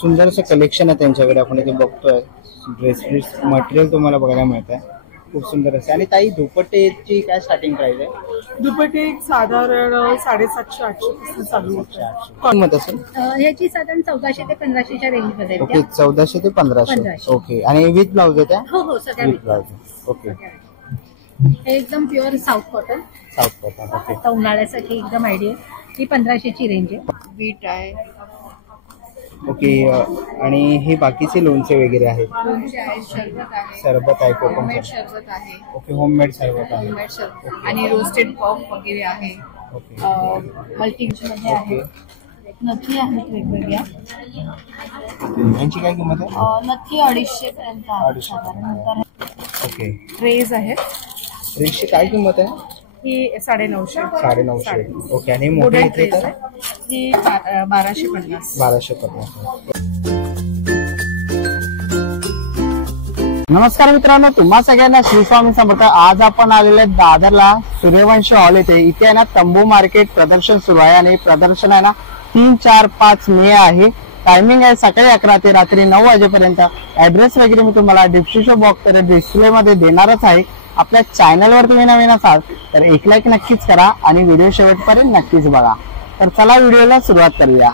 सुंदर असं कलेक्शन आहे त्यांच्याकडे, आपण इथे बघतोय. ड्रेस मटेरियल तुम्हाला बघायला मिळत आहे, खूप सुंदर असे. आणि ताई दुपट्टेची काय स्टार्टिंग प्राइस आहे? दुपट्टे साधारण 750-800 पासून चालू होतात. किंमत असेल याची साधारण 1400 ते 1500च्या रेंज मध्ये. ओके, 1400 ते 1500. ओके, आणि विथ ब्लाउज आहे त्या? हो हो, सगळ्या विथ ब्लाउज. ओके, हे एकदम pure south cotton. South cotton. Okay, आता उन्हाळ्यासाठी एकदम आयडिया. ही 1500ची रेंज आहे. बीट आहे. ओके. आणि हे बाकीचे लोणचे वगैरे आहेत? लोणचे आहे, शरबत आहे, सरबत आहे, कोकम होममेड शरबत आहे. ओके, होममेड सरबत आहे. होममेड शरबत आणि रोस्टेड पॉप वगैरे आहे. ओके, मल्टीग्रेन मध्ये आहे. नथी आहेत वेगवेगळ्या. यांची काय किंमत आहे? नथी 250 पर्यंत आहे साधारण. ओके, ट्रेज आहेत. ट्रेची काय किंमत आहे? ही 950. 950. ओके, आणि मोठी इथे तर ही 1250. 1250. नमस्कार मित्रांनो, तुम्हा सगळ्यांना श्री स्वामी समर्थ. आज आपण आलेले दादरला सूर्यवंशी हॉल येथे. इथे आहे ना तंबू मार्केट प्रदर्शन सुरू आहे आणि प्रदर्शन आहे ना 3, 4, 5 मे आहे. टायमिंग आहे सकाळी 11 ते रात्री 9 वाजेपर्यंत. ऍड्रेस वगैरे मी तुम्हाला डिस्क्रिप्शन बॉक्स डिस्प्ले मध्ये देणारच आहे. आपल्या चॅनलवर तुम्ही नवीन असाल तर एक लाईक नक्कीच करा आणि व्हिडिओ शेवटपर्यंत नक्कीच बघा. तर चला व्हिडिओला सुरुवात करूया.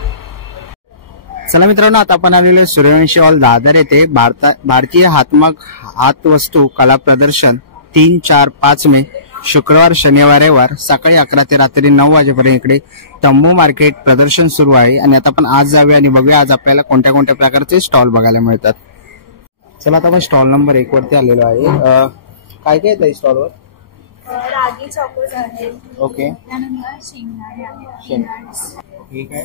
चला मित्रांनो, आता आपण आलेले सूर्यवंशी हॉल दादर येथे भारतीय हात वस्तू कला प्रदर्शन 3, 4, 5 मे शुक्रवार, शनिवार, रविवार सकाळी 11 ते रात्री 9 वाजेपर्यंत इकडे तंबू मार्केट प्रदर्शन सुरू आहे. आणि आता आपण आज जाऊया आणि बघूया आज आपल्याला कोणत्या कोणत्या प्रकारचे स्टॉल बघायला मिळतात. चला, आता आपण स्टॉल नंबर 1 वरती आलेलो आहे. काय काय आहे स्टॉलवर? रागी चॉकोज आहे. ओके, त्यानंतर शेंगदाणे आहेत. ठीक आहे.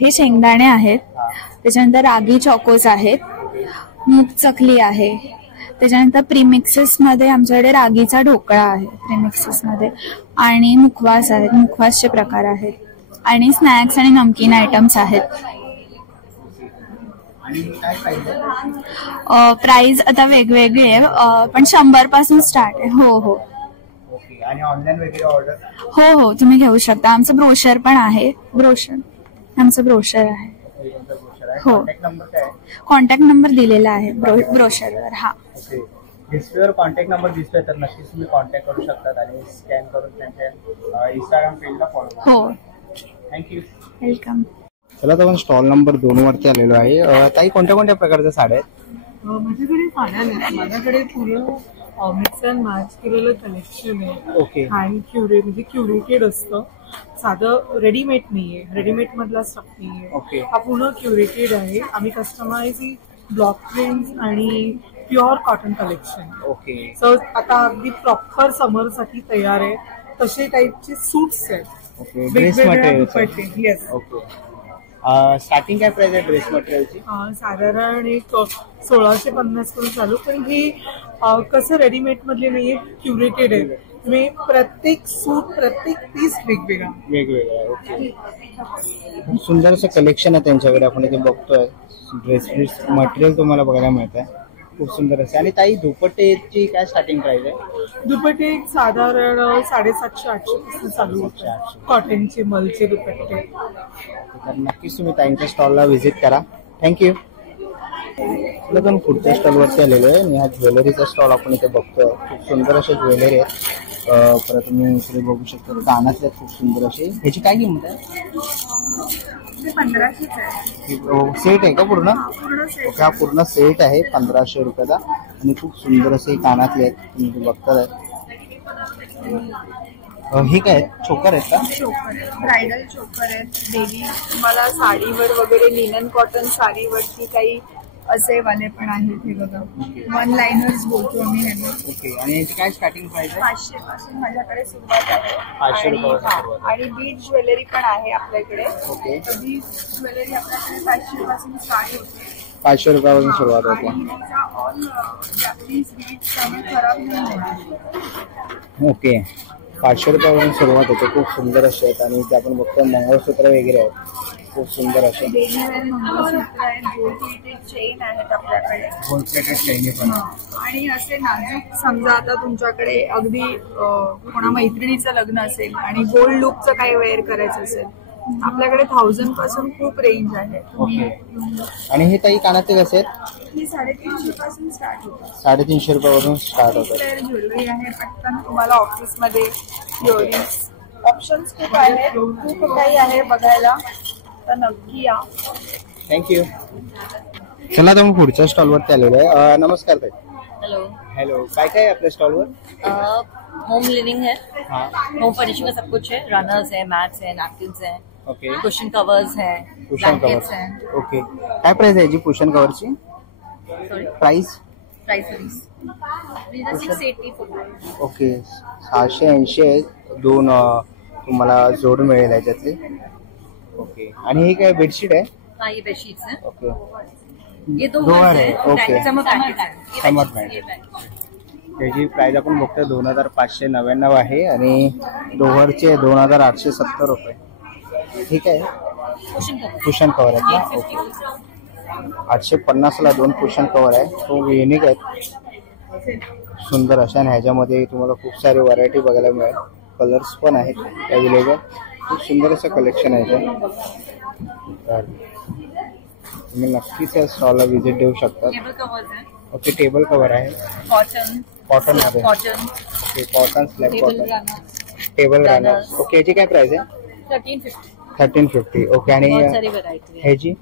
हे शेंगदाणे आहेत. त्याच्यानंतर रागी चॉकोज आहेत. मूग चकली आहे. त्याच्यानंतर प्रीमिक्सेस मध्ये आमच्याकडे रागीचा ढोकळा आहे प्रीमिक्सेस मध्ये. आणि मुखवास आहेत, मुखवासचे प्रकार आहेत. आणि स्नॅक्स आणि नमकीन आयटम्स आहेत. प्राइस आता वेगवेगळी आहे, पण 100 पासून स्टार्ट आहे. हो हो. आणि ऑनलाईन वगैरे ऑर्डर? हो हो, तुम्ही घेऊ शकता. आमचं ब्रोशर पण आहे. आमचं ब्रोशर आहे. हो, कॉन्टॅक्ट नंबर दिलेला आहे ब्रोशरवर. हा, डिस्प्लेवर कॉन्टॅक्ट नंबर दिसतोय, तर नक्कीच तुम्ही कॉन्टॅक्ट करू शकता आणि स्कॅन करून त्यांच्या इंस्टाग्राम पेजला फॉलो करा. हो, थँक्यू, वेलकम. चला, तर आपण स्टॉल नंबर 2 वरती आलेलो आहे. ताई, कोणत्या कोणत्या प्रकारच्या साड्या आहेत? माझ्याकडे साड्या नाही. माझ्याकडे पूर्ण मिक्स अँड मॅच केलेलं कलेक्शन आहे. ओके, हँड म्हणजे क्युरेटेड असतं. साधं रेडीमेड नाहीये, रेडीमेड मधला स्टफ नाहीये. ओके, हा पूर्ण क्युरेटेड आहे. आम्ही कस्टमाइज ब्लॉक प्रिंट आणि pure cotton collection. Okay, so आता अगदी प्रॉपर समर साठी तयार आहे. तसे टाईपचे सूट्स आहेत. Okay, dress material. Yes. Okay, starting काय प्राइस आहे ड्रेस मटेरियलची? साधारण एक 1650 पासून चालू. पण हे कसं रेडीमेड मधले नाहीये, क्युरेटेड आहे. तुम्ही प्रत्येक सूट, प्रत्येक पीस वेगवेगळा आहे. ओके, सुंदर असं कलेक्शन आहे त्यांच्याकडे, आपण इथे बघतोय. ड्रेस मटेरियल तुम्हाला बघायला मिळत आहे, खूप सुंदर असे. आणि ताई दुपट्टेची काय स्टार्टिंग प्राइस आहे? दुपट्टे साधारण 750-800 पासून चालू होतात. कॉटनचे मलचे दुपट्टे. तर नक्कीच तुम्ही ताईंच्या स्टॉलला व्हिजिट करा. थँक्यू. आपण पुढच्या स्टॉलवरती आलेलो आहे आणि हा ज्वेलरीचा स्टॉल आपण इथे बघतोय. खूप सुंदर असे ज्वेलरी आहेत. परत तुम्ही इकडे बघू शकता कानातले खूप सुंदर असे. ह्याची काय किंमत आहे? 1500 आहे. सेट आहे का पूर्ण? हा पूर्ण सेट आहे 1500 रुपयाचा. आणि खूप सुंदर असे कानातले आहेत, तुम्ही बघताय. हे काय चोकर आहेत का? चोकर, ब्रायडल चोकर आहेत. बेबी तुम्हाला साडीवर वगैरे लिनन कॉटन साडीवरती काही असे वाले पण आहेत. हे बघा, 1 लाइनर्स बोलतो आम्ही यांना. ओके, आणि याची काय स्टार्टिंग प्राइस आहे? 500 पासून माझ्याकडे सुरुवात आहे. 500 रुपयापासून. आणि बीट ज्वेलरी पण आहे आपल्याकडे. ओके, बीट ज्वेलरी आपल्याकडे 500 पासून स्टार्ट होते. 500 रुपयापासून सुरुवात होते. आणि त्याचा ऑल जॅपनीज बीट्स त्यामुळे खराब नाही होणार. ओके, 500 रुपयापासून सुरुवात होते. खूप सुंदर असे आहेत. आणि इथे आपण बघतो मंगळसूत्र वगैरे आहेत, खूप सुंदर असे. मंगळसूत्र आहेत, गोल्ड प्लेटेड चेन आहेत आपल्याकडे. गोल्ड प्लेटेड चेन पण. आणि असे नाजूक, समजा आता तुमच्याकडे अगदी कोणा मैत्रिणीचं लग्न असेल आणि गोल्ड लुकचं काही वेअर करायचं असेल आपल्याकडे 1000 पासून खूप रेंज आहे. ओके. आणि हे ताई कानातले कसे आहेत? ही 350 पासून स्टार्ट होतात. 350 रुपयापासून स्टार्ट होतात. ज्वेलरी आहे पटकन तुम्हाला ऑफिसमध्ये इयरिंग्स ऑप्शन्स खूप आहेत, खूप काही आहे बघायला, तर नक्की या. थँक्यू. चला आता मी पुढच्या स्टॉलवरती आलेलो आहे. नमस्कार ताई. हेलो. हॅलो. काय काय आहे आपल्या स्टॉलवर? होम लिविंग है, हाँ. होम फर्निशिंग का सब कुछ है. रनर्स है, मैट्स है, नैपकिन्स है, ओके. कुशन कवर्स है, कुशन ब्लैंकेट्स कवर. है. ओके. काय प्राइस आहे जी कुशन कवरची? Sorry, price? Price 680 foot. Okay. 680 आहे. दोन तुम्हाला जोड मिळेल याच्यातली. ओके. आणि हे काय बेडशीट आहे? हाँ, ये बेडशीट्स है. ओके. ये दो दोन है. आहे. ओके. समर ब्लैंकेट्स. समर त्याची प्राइस आपण बघतोय 2599 आहे आणि दोहरचे 2870 रुपये. ठीक आहे. Cushion cover. कुशन कवर आहेत ना? ओके. 850 ला 2 कुशन कवर आहे. तो युनिक आहेत, सुंदर अशा. आणि ह्याच्यामध्ये तुम्हाला खूप सारी व्हरायटी बघायला मिळेल. कलर्स पण आहेत अवेलेबल. खूप सुंदर असं कलेक्शन आहे ते. तर तुम्ही नक्कीच या स्टॉलला व्हिजिट देऊ शकता. टेबल कवर्स है. ओके. टेबल कवर आहे कॉटन. कॉटन मध्ये. Cotton. Okay. Cotton slab table cotton. Runners. Table runners. Okay. याची काय प्राइस आहे? 1350. 1350. ओके. आणि बहुत सारी वैरायटी है. ह्याची?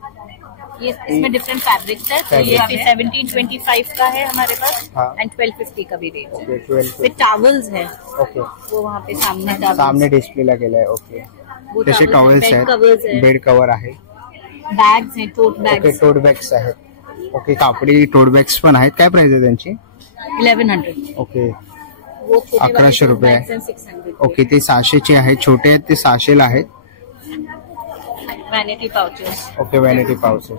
ये इसमें डिफरेंट फैब्रिक्स है, तो ये फिर 1725 का है हमारे पास हाँ. एंड 1250 का भी रेंज है. ओके. 12. फिर टावल्स है, ओके. वो वहाँ पे सामने towels. सामने डिस्प्लेला केलाय. ओके. वो तसे towels टॉवेल्स है, bed covers है, आहेत. बेड कवर आहे. बैग्स है, टोट ओके. बैग्स. टोट बॅग्स आहेत. ओके. कापडी टोट बॅग्स पण आहेत. काय प्राइस आहे त्यांची? 1100. ओके. वो छोटे 1100 रुपये. 600. ओके. ते 600 चे आहेत. छोटे आहेत ते 600 ला आहेत. Vanity pouches. Okay. Vanity pouches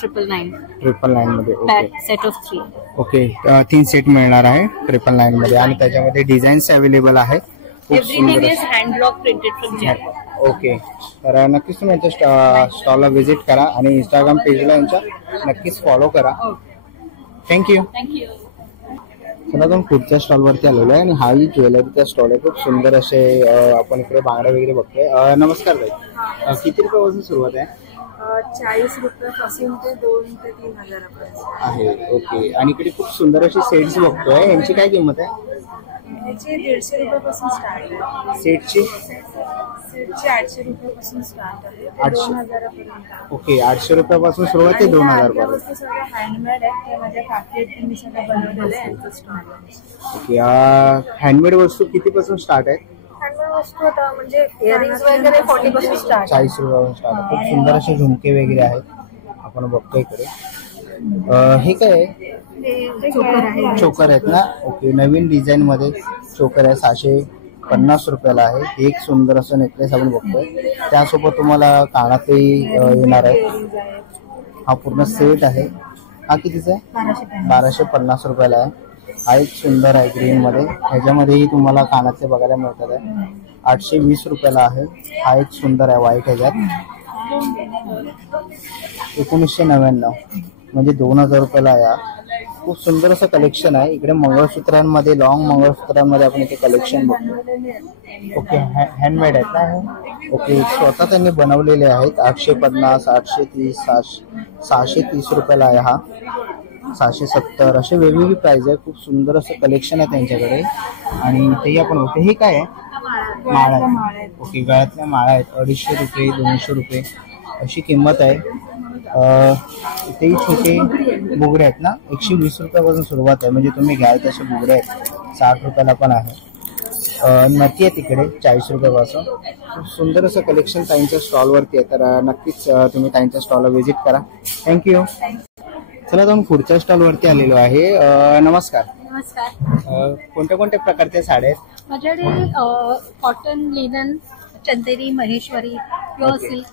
999. 999 मध्ये. ओके. पैक सेट ऑफ 3. ओके. 3 सेट मिळणार आहे 999 मध्ये. आणि त्याच्यामध्ये डिझाईन्स अवेलेबल आहेत. खूप एव्हरीथिंग सुंदर. Is hand block printed from Jaipur. Okay. तर नक्कीच तुम्ही यांच्या स्टॉलला व्हिजिट करा आणि इंस्टाग्राम पेजला यांच्या नक्कीच फॉलो करा. थँक्यू. थँक्यू. चला आपण पुढच्या स्टॉलवरती आलेलो आहे आणि हा ही ज्वेलरीचा स्टॉल आहे. खूप सुंदर असे आपण इकडे बांगड्या वगैरे बघतोय. नमस्कार ताई. किती रुपयापासून सुरुवात आहे? 40 रुपयापासून ते 2 ते 3 हजारापर्यंत आहे. ओके. आणि इकडे खूप सुंदर अशी सेट्स बघतोय. यांची काय किंमत आहे? याचे 150 रुपयापासून स्टार्ट आहे. सेटची? सेटचे 800 रुपयापासून स्टार्ट आहे, 800. 2000 ओके. 800 रुपयापासून सुरुवात आहे 2000 पर्यंत. वस्तू सगळं हँडमेड आहे. ते माझ्या काकी आहेत, त्यांनी सगळं बनवलेलं आहे. यांचं स्टॉल आहे. ओके. हँडमेड वस्तू कितीपासून स्टार्ट आहे? हँडमेड वस्तू आता म्हणजे इयरिंग्स वगैरे 40 पासून स्टार्ट. 40 रुपयापासून स्टार्ट आहे. खूप सुंदर असे झुमके वगैरे आहेत. आपण बघतोय इकडे. हे काय आहे? चोकर आहे. चोकर आहेत ना? ओके. नवीन डिझाईन मध्ये चोकर आहे. 650 रुपयाला आहे. एक सुंदर असं नेकलेस आपण बघतोय. त्यासोबत तुम्हाला कानातही येणार आहे. हा पूर्ण सेट आहे. हा कितीचा आहे? 1250 रुपयाला आहे. हा एक सुंदर आहे ग्रीन मध्ये. ह्याच्यामध्येही तुम्हाला कानातले बघायला मिळतात आहे. 820 रुपयाला आहे. हा एक सुंदर आहे व्हाईट ह्याच्यात. 1999 म्हणजे 2000 रुपयाला आहे. खूप सुंदर असं कलेक्शन आहे. इकडे मंगळसूत्रांमध्ये, लॉंग मंगळसूत्रांमध्ये आपण इथे कलेक्शन बघतो. ओके. हँडमेड आहेत ना? ओके. स्वतः त्यांनी बनवलेले आहेत. 850, 830, 630 रुपयाला आहे हा. 670 असे वेगवेगळी प्राइस आहे. खूप सुंदर असं कलेक्शन आहे त्यांच्याकडे. आणि तेही आपण बघतो. हे काय आहे? माळा आहे. ओके. गळ्यातल्या माळा आहेत. 250 रुपये, 200 रुपये अशी किंमत आहे. इथेही छोटे बुगडे आहेत ना? 120 रुपयापासून सुरुवात आहे. म्हणजे तुम्ही घ्याल तसे बुगडे आहेत. 60 रुपयाला पण आहे. नथी आहे तिकडे 40 रुपयापासून. खूप सुंदर असं कलेक्शन त्यांच्या स्टॉलवरती आहे. तर नक्कीच तुम्ही त्यांच्या स्टॉलला व्हिजिट करा. थँक्यू. चला आपण पुढच्या स्टॉलवरती आलेलो आहे. नमस्कार. नमस्कार. कोणत्या कोणत्या प्रकारच्या साड्या आहेत? माझ्याकडे कॉटन, लिनन, चंदेरी, महेश्वरी, प्युअर Okay. सिल्क.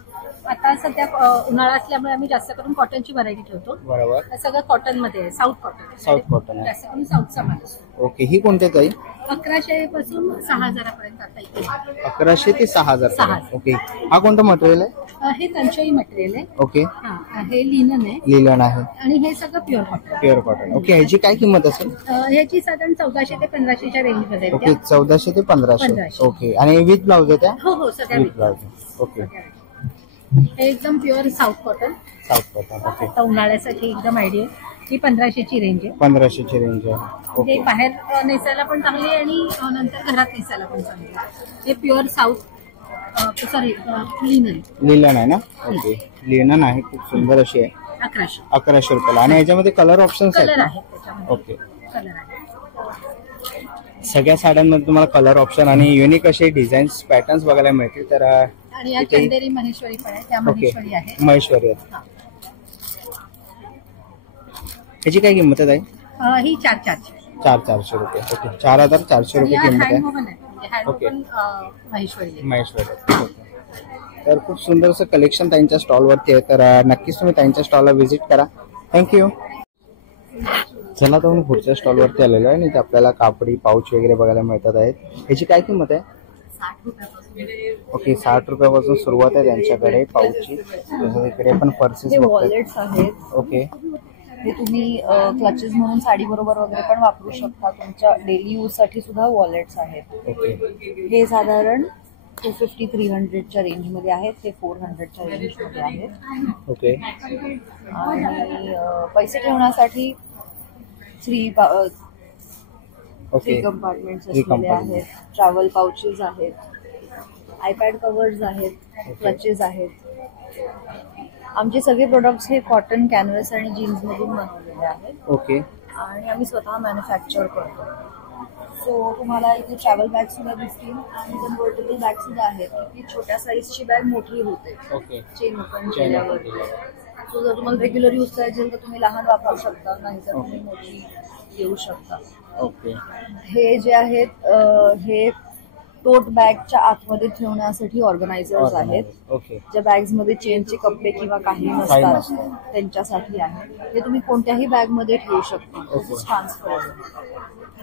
आता सध्या उन्हाळा असल्यामुळे आम्ही जास्त करून कॉटनची व्हरायटी ठेवतो. बरोबर. हे सगळं कॉटन मध्ये आहे. South cotton. साऊथ कॉटन आहे. जास्त करून साऊथचा माल असतो. ओके. ही कोणत्या ताई? 1100 पासून 6000 पर्यंत आता इथे. 1100 ते 6000. 6000. ओके. हा कोणतं मटेरियल आहे? हे तंचाई मटेरियल आहे. ओके. हा, हे लिनन आहे लिलन आहे. आणि हे सगळं pure cotton. Pure cotton. Okay. ह्याची काय किंमत असेल? ह्याची साधारण 1400 ते 1500च्या रेंज मध्ये ओके. 1400 ते 1500. 1500. ओके. आणि विथ ब्लाउज आहे त्या? हो हो, सगळ्या विथ ब्लाउज. ओके. हे एकदम pure south cotton, south cotton. Okay. आता उन्हाळ्यासाठी एकदम आयडियल. ही 1500ची रेंज आहे. 1500ची रेंज आहे. हे ओके. बाहेर नेसायला पण चांगली आहे आणि नंतर घरात नेसायला पण चांगली आहे. हे pure south sorry linen. Linen आहे ना. ओके. लिनन आहे, खूप सुंदर अशी आहे. 1100 1100 रुपयाला. आणि याच्यामध्ये कलर ऑप्शन्स आहेत कलर ना. आहे त्याच्यामध्ये. ओके. कलर आहे. सगळ्या साड्यांमध्ये तुम्हाला कलर ऑप्शन आणि युनिक असे डिझाईन्स पॅटर्न्स बघायला मिळतील. तर आणि या इथे- चंदेरी महेश्वरी पण आहे. त्या ओके. महेश्वरी आहे. महेश्वरी आहे. याची काय किंमत आहे ताई? ही 400. 400 रुपये. ओके. 4400 रुपये किंमत आहे. हँडवूमन आहे. ओके. हँडवूमन महेश्वरी आहे. महेश्वरी. ओके. तर खूप सुंदर असं कलेक्शन त्यांच्या स्टॉलवरती आहे. तर नक्कीच तुम्ही त्यांच्या स्टॉलला व्हिजिट करा. थँक्यू. चला तर पुढच्या स्टॉलवरती आलेलो आहे आणि इथे आपल्याला कापडी पाऊच वगैरे बघायला मिळतात आहेत. याची काय किंमत आहे? 60 रुपयापासून. ओके. 60 रुपयापासून सुरुवात आहे त्यांच्याकडे पाऊचची. तसंच इकडे पण पर्सेस हे बघतात. वॉलेट्स आहेत. ओके. हे तुम्ही क्लचेस म्हणून साडी बरोबर वगैरे पण वापरू शकता. तुमच्या डेली यूज साठी सुद्धा वॉलेट्स आहेत. ओके. हे साधारण 250-300च्या रेंज मध्ये आहेत. हे 400च्या रेंज मध्ये आहेत. ओके. आणि पैसे ठेवण्यासाठी थ्री ओके. कंपार्टमेंट्स Three असलेले compartments. आहेत. ट्रॅव्हल पाउचेस आहेत. आयपॅड कव्हर्स आहेत. क्लचेस आहेत. आमचे सगळे प्रोडक्ट्स हे कॉटन, कॅनव्हस आणि जीन्स मधून बनवलेले आहेत. ओके. आणि आम्ही स्वतः मॅन्युफॅक्चर करतो. सो तुम्हाला इथे ट्रॅव्हल बॅग सुद्धा दिसतील आणि कन्व्हर्टेबल बॅग सुद्धा आहेत. ती छोट्या साईजची बॅग मोठी होते ओके. चेन ओपन केल्यावर. सो जर तुम्हाला रेग्युलर यूज करायची तर तुम्ही लहान वापरू शकता, नाही तर तुम्ही मोठी घेऊ शकता. ओके. हे जे आहेत हे टोट बॅगच्या आतमध्ये ठेवण्यासाठी ऑर्गनायझर्स आहेत. ओके. ज्या बॅग्स मध्ये चेनचे कप्पे किंवा काही काही नसतात नसतं. त्यांच्यासाठी आहे. ते तुम्ही कोणत्याही बॅग मध्ये ठेवू शकता. तसंच ट्रान्सफर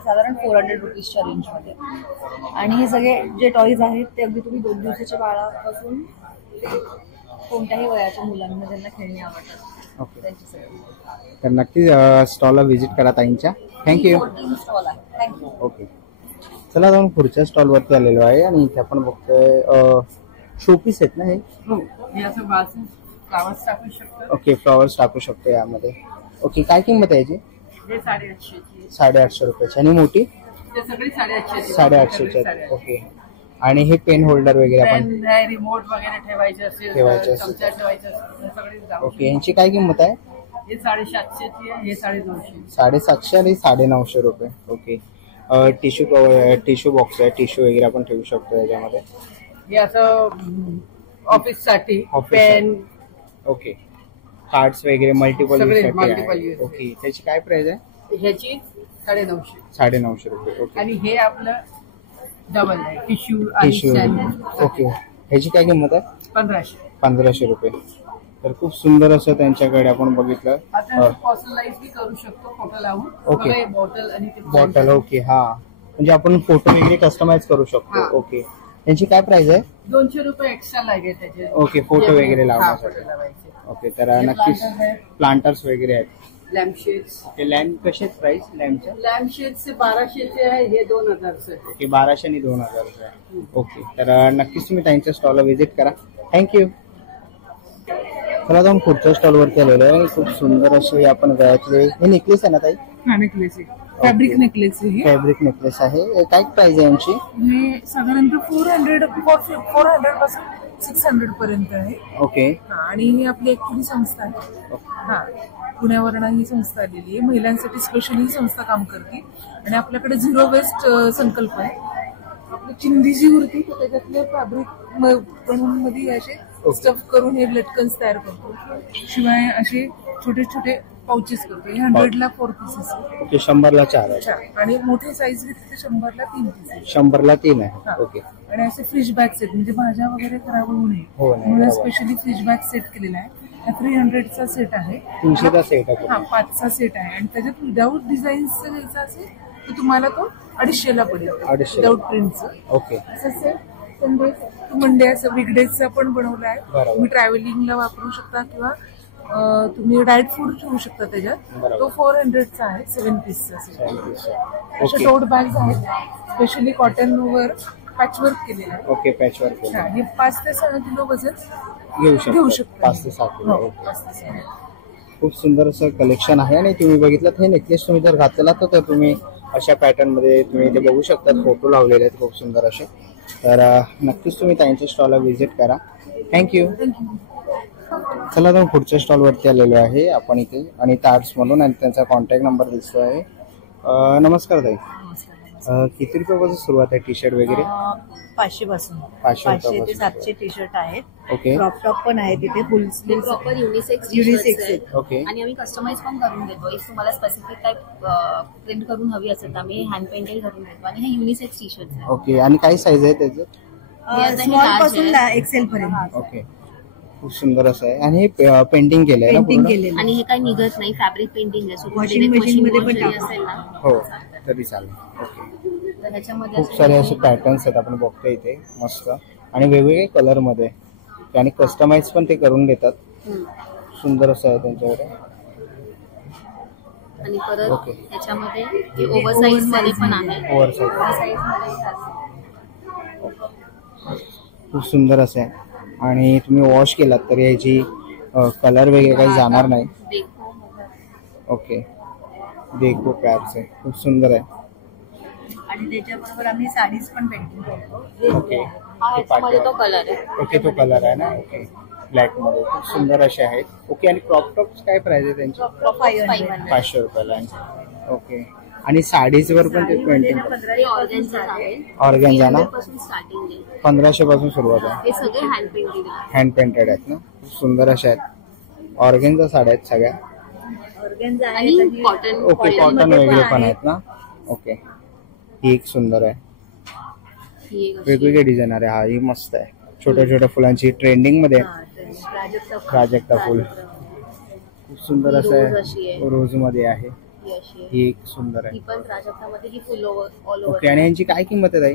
साधारण 400 रुपीजच्या रेंज मध्ये. आणि हे सगळे जे टॉईज आहेत ते अगदी तुम्ही 2 दिवसाच्या बाळापासून कोणत्याही वयाच्या मुलांना ज्यांना खेळणी आवडतात ओके. त्यांचे सगळे. तर नक्की स्टॉलला व्हिजिट करा ताईंच्या. थँक्यू. 14 स्टॉल आहे. थँक्यू. ओके. चला जाऊन पुढच्या स्टॉलवरती आलेलो आहे आणि इथे आपण बघतोय शोपीस आहेत ना हे. फ्लावर्स टाकू शकतो. ओके. फ्लॉवर्स टाकू शकतो यामध्ये. ओके. काय किंमत आहे याची? हे 850. 850 रुपयाची. आणि मोठी? ते सगळी 850. 850 आहेत. ओके. आणि हे पेन होल्डर वगैरे आपण रिमोट वगैरे ठेवायचे असेल, ठेवायचे असेल. चमचा ठेवायचे असेल, सगळे जाऊ ओके. यांची काय किंमत आहे? हे 750ची आहे, हे 950. 750 आणि 950 रुपये. Okay. Tissue cover, tissue box आहे, टिश्यू वगैरे आपण ठेवू शकतो याच्यामध्ये. हे असं ऑफिस साठी Office पेन. ओके. कार्ड्स वगैरे मल्टिपल सगळे यूज multiple use. ओके. त्याची काय प्राइस आहे? ह्याची 950. 950 रुपये. ओके. आणि हे आपलं डबल आहे टिश्यू आणि टिश्यू. सॅनिटायझर. ओके. ह्याची काय किंमत आहे? 1500. 1500 रुपये. तर खूप सुंदर असं त्यांच्याकडे आपण बघितलं. आता पर्सनलाइज बी करू शकतो फोटो लावून. ओके. बघा, हे बॉटल आणि ते बॉटल. ओके. हा, म्हणजे आपण फोटो वगैरे कस्टमाइज करू शकतो. हा. ओके. यांची काय प्राइस आहे? 200 रुपये एक्स्ट्रा लागेल त्याचे. ओके. फोटो वगैरे हा, लावण्यासाठी. फोटो लावायचे. ओके. तर हे नक्कीच planters आहेत. प्लांटर्स वगैरे आहेत. Lamp shades. ओके. लॅम्प कसे आहेत प्राइस लॅम्पच्या? लॅम्प शेड्स 1200चे आहे, हे 2000चे आहे. ओके. 1200 आणि 2000 रुपये. ओके. तर नक्कीच तुम्ही त्यांच्या स्टॉलला व्हिजिट करा. थँक्यू. चला जाऊन पुढच्या स्टॉलवरती आलेलो आहे. खूप सुंदर असे आपण गळ्यातले हे नेकलेस आहे ना ताई? हा, नेकलेस आहे. फॅब्रिक नेकलेस आहे. फॅब्रिक नेकलेस आहे. काय प्राइस आहे यांची? हे साधारणतः 400 पासून 600 पर्यंत आहे. ओके. हा, आणि ही आपली ऍक्च्युली संस्था आहे. हा, पुण्यावरून ही संस्था आलेली आहे. महिलांसाठी स्पेशली ही संस्था काम करते. आणि आपल्याकडे झिरो वेस्ट संकल्प आहे. आपली चिंदी जी उरते तर त्याच्यातले फॅब्रिक बनवून मध्ये असे स्टफ करून हे लटकन्स तयार करतो. शिवाय असे छोटे छोटे पाउचेस करतो. हे 100ला 4 पीसेस आहे. ओके. 100ला 4 आहे. आणि मोठे साईज घेतले तर 100ला 3 पीसेस. 100ला 3 आहे. हा. ओके. आणि असे फ्रीज बॅग सेट म्हणजे भाज्या वगैरे खराब होऊ नये हो नाही, म्हणून बरोबर. स्पेशली फ्रीज बॅग सेट केलेला आहे. हा 300चा सेट आहे. 300चा सेट आहे. हा 5चा सेट आहे. आणि त्याच्यात विदाऊट डिझाईन्स घ्यायचा असेल तर तुम्हाला तो 250ला पडेल. 250. विदाऊट प्रिंटचं. ओके. असं सेट मंडे असं वीकडेजचा पण बनवला आहे. बरोबर. तुम्ही ट्रॅव्हलिंगला वापरू शकता किंवा तुम्ही डाएट फूड ठेवू शकता त्याच्यात. बरोबर. तो 400चा आहे. 7 पीसचा सेट. अशा ओके. टोट बॅग्स आहेत स्पेशली कॉटनवर पॅचवर्क केलेलं आहे. ओके, पॅचवर्क हा, हे 5 ते 6 किलो वजन घेऊ घेऊ शकतो. शकतो. 5 ते 7 किलो. हो, ओके. 5 ते 6. खूप सुंदर असं कलेक्शन आहे. आणि तुम्ही बघितलं हे नेकलेस तुम्ही जर घातलेला तर तुम्ही अशा पॅटर्न मध्ये तुम्ही इथे बघू शकता. फोटो लावलेले आहेत खूप सुंदर असे. तर नक्कीच तुम्ही त्यांच्या स्टॉलला व्हिजिट करा. थँक्यू. चला तर पुढच्या स्टॉलवरती आलेलो आहे आपण इथे अनिता आर्ट्स म्हणून, आणि त्यांचा कॉन्टॅक्ट नंबर दिसतो आहे. नमस्कार ताई. किती रुपयापासून सुरुवात आहे टी शर्ट वगैरे? 500 पासून 500 ते 700 टी शर्ट आहेत. ओके. क्रॉप टॉप पण आहे तिथे, फुल slew proper unisex unisex. Okay. आणि आम्ही कस्टमाइज पण करून देतो. इफ तुम्हाला स्पेसिफिक टाईप प्रिंट करून हवी असेल तर आम्ही हँड पेंटेड करून देतो. आणि हे युनिसेक्स टी शर्ट आहे. ओके. आणि काय साईज आहे त्याचे? स्मॉल पासून एक्सेल पर्यंत. ओके. खूप सुंदर असं आहे. आणि हे पेंटिंग केलंय ना पेंटिंग पूर्ण? केलेलं आणि हे काही निघत नाही, फॅब्रिक पेंटिंग आहे. Washing machine मध्ये पण जरी टाकू. असेल ना हो, तरी चालेल. ओके. तर ह्याच्यामध्ये खूप सारे असे पॅटर्न्स आहेत आपण बघतो इथे मस्त, आणि वेगवेगळे कलर मध्ये, आणि कस्टमाइज पण ते करून देतात. सुंदर असं आहे त्यांच्याकडे. आणि परत ओके. ह्याच्यामध्ये ओव्हरसाइज मध्ये पण आहे. ओव्हरसाइज ओव्हरसाइज मध्ये खूप सुंदर असं आहे. आणि तुम्ही वॉश केलात तर याची कलर वगैरे काही जाणार नाही. ओके. देखो पॅप्स आहे, खूप सुंदर आहे. आणि त्याच्याबरोबर आम्ही साडीज पण पेंटिंग करतो. ओके. ह्याच्यामध्ये तो कलर आहे. ओके, तो कलर आहे ना. ओके. ब्लॅक मध्ये खूप सुंदर असे आहेत. ओके. आणि क्रॉप टॉप्स काय प्राइस आहे त्यांची? 500. 500 रुपयाला आहे. ओके. आणि साडीजवर पण ते पेंटिंग ऑर्गेन्झा ना, पासून स्टार्टिंग आहे. 1500 पासून सुरुवात आहे. हे सगळे हँड पेंटेड आहे. हँड पेंटेड आहेत ना, खूप सुंदर अशा आहेत. ऑर्गेन्झा साड्या आहेत सगळ्या. ऑर्गेन्झा आहे. आणि कॉटन. ओके. कॉटन वगैरे पण आहेत ना. ओके. ही एक सुंदर आहे. ही एक अशी वेगवेगळे डिझायनर आहे. हा ही मस्त आहे. छोट्या छोट्या फुलांची ट्रेंडिंग मध्ये. प्राजक्ता फुल खूप सुंदर असं रोज अशी आहे. आहे. रोज मध्ये आहे. ही अशी आहे. ही एक सुंदर आहे. ही पण प्राजक्तामध्ये ही फुल ऑल ओके. ओव्हर. आणि यांची काय किंमत आहे ताई?